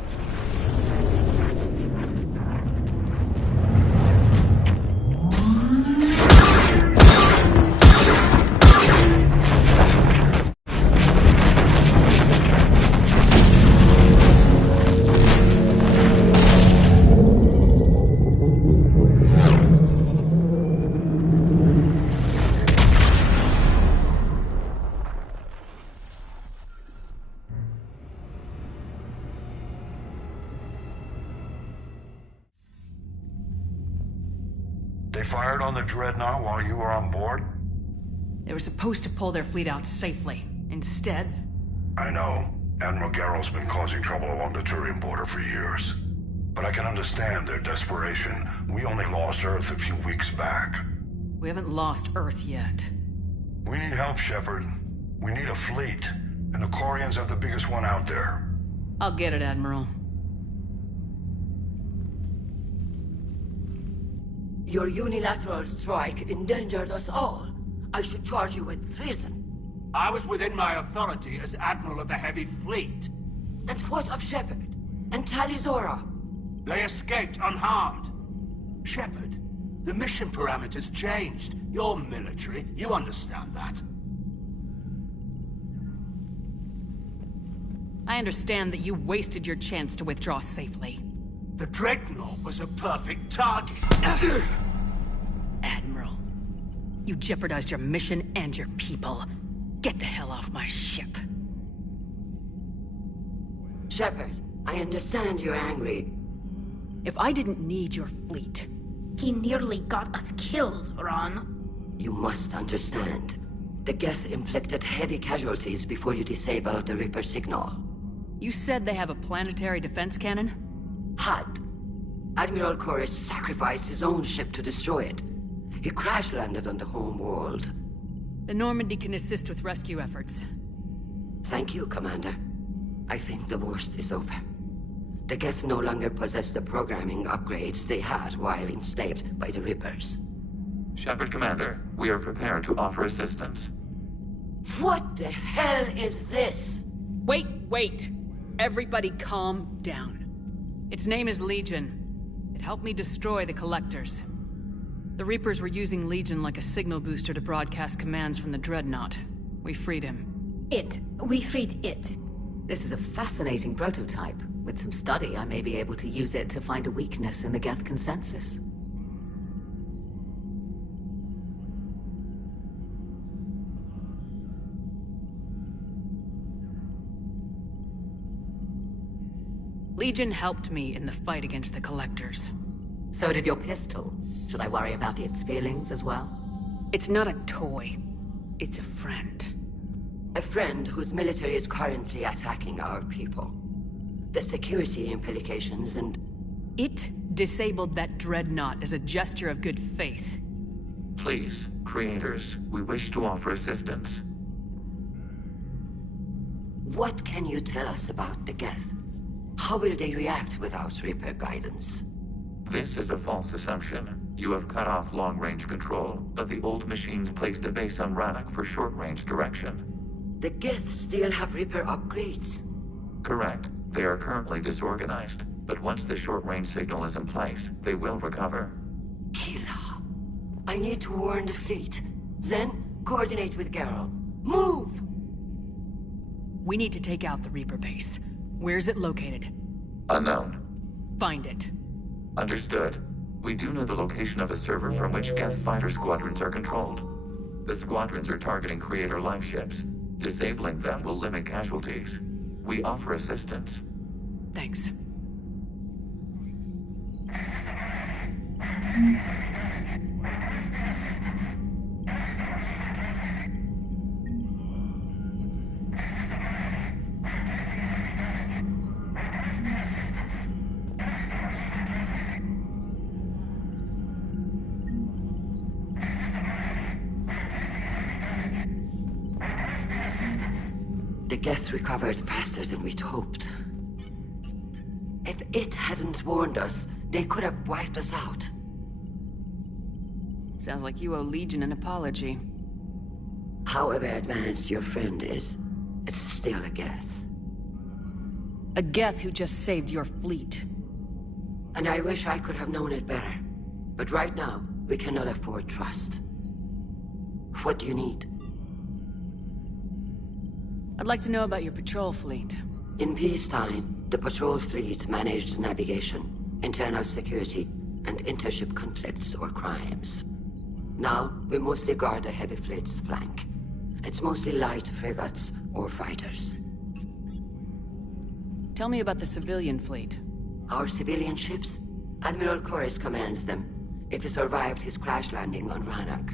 They fired on the Dreadnought while you were on board? They were supposed to pull their fleet out safely. Instead... I know. Admiral Garrel's been causing trouble along the Turian border for years. But I can understand their desperation. We only lost Earth a few weeks back. we haven't lost Earth yet. We need help, Shepard. We need a fleet. And the Quarians have the biggest one out there. I'll get it, Admiral. Your unilateral strike endangered us all. I should charge you with treason. I was within my authority as Admiral of the Heavy Fleet. And what of Shepard? And Talizora? They escaped unharmed. Shepard, the mission parameters changed. You're military, you understand that. I understand that you wasted your chance to withdraw safely. The Dreadnought was a perfect target. Admiral, you jeopardized your mission and your people. Get the hell off my ship. Shepard, I understand you're angry. If I didn't need your fleet... He nearly got us killed, Ron. You must understand. The Geth inflicted heavy casualties before you disabled the Reaper signal. You said they have a planetary defense cannon? Had. Admiral Koris sacrificed his own ship to destroy it. He crash-landed on the home world. The Normandy can assist with rescue efforts. Thank you, Commander. I think the worst is over. The Geth no longer possess the programming upgrades they had while enslaved by the Reapers. Shepard, Commander, we are prepared to offer assistance. What the hell is this? Wait! Everybody calm down. Its name is Legion. It helped me destroy the Collectors. The Reapers were using Legion like a signal booster to broadcast commands from the Dreadnought. We freed him. We freed it. This is a fascinating prototype. With some study, I may be able to use it to find a weakness in the Geth consensus. Legion helped me in the fight against the Collectors. So did your pistol. Should I worry about its feelings as well? It's not a toy. It's a friend. A friend whose military is currently attacking our people. The security implications and... It disabled that Dreadnought as a gesture of good faith. Please, creators, we wish to offer assistance. What can you tell us about the Geth? How will they react without Reaper guidance? This is a false assumption. You have cut off long-range control, but the old machines placed a base on Rannoch for short-range direction. The Geth still have Reaper upgrades? Correct. They are currently disorganized, but once the short-range signal is in place, they will recover. Kila, I need to warn the fleet. Then, coordinate with Geralt. Move! We need to take out the Reaper base. Where's it located? Unknown. Find it. Understood. We do know the location of a server from which Geth fighter squadrons are controlled. The squadrons are targeting Creator life ships. Disabling them will limit casualties. We offer assistance. Thanks. The Geth recovered faster than we'd hoped. If it hadn't warned us, they could have wiped us out. Sounds like you owe Legion an apology. However advanced your friend is, it's still a Geth. A Geth who just saved your fleet. And I wish I could have known it better. But right now, we cannot afford trust. What do you need? I'd like to know about your patrol fleet. In peacetime, the patrol fleet managed navigation, internal security, and intership conflicts or crimes. Now, we mostly guard the heavy fleet's flank. It's mostly light frigates or fighters. Tell me about the civilian fleet. Our civilian ships? Admiral Koris commands them. If he survived his crash landing on Rannoch.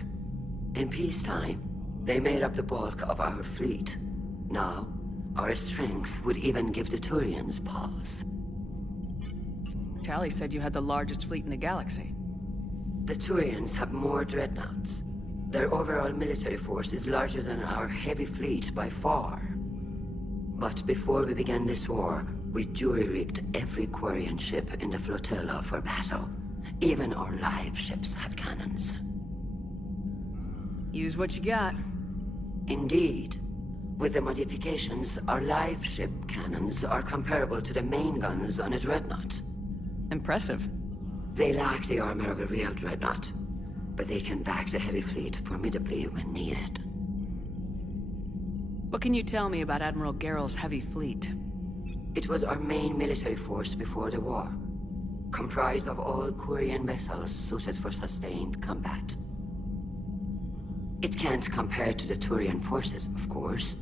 In peacetime, they made up the bulk of our fleet. Now, our strength would even give the Turians pause. Tali said you had the largest fleet in the galaxy. The Turians have more dreadnoughts. Their overall military force is larger than our heavy fleet by far. But before we began this war, we jury-rigged every Quarian ship in the flotilla for battle. Even our live ships have cannons. Use what you got. Indeed. With the modifications, our live ship cannons are comparable to the main guns on a dreadnought. Impressive. They lack the armor of a real dreadnought, but they can back the heavy fleet formidably when needed. What can you tell me about Admiral Geral's heavy fleet? It was our main military force before the war, comprised of all Quarian vessels suited for sustained combat. It can't compare to the Turian forces, of course,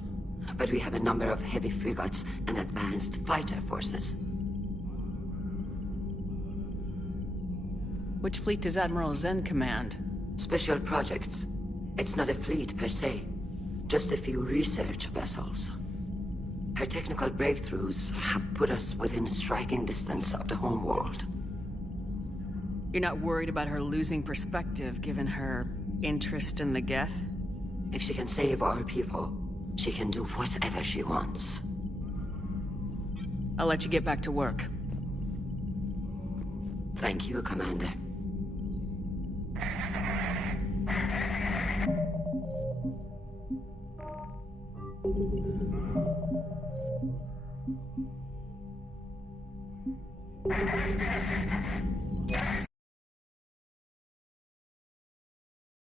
but we have a number of heavy frigates and advanced fighter forces. Which fleet does Admiral Zen command? Special projects. It's not a fleet per se, just a few research vessels. Her technical breakthroughs have put us within striking distance of the home world. You're not worried about her losing perspective, given her interest in the Geth? If she can save our people, she can do whatever she wants. I'll let you get back to work. Thank you, Commander.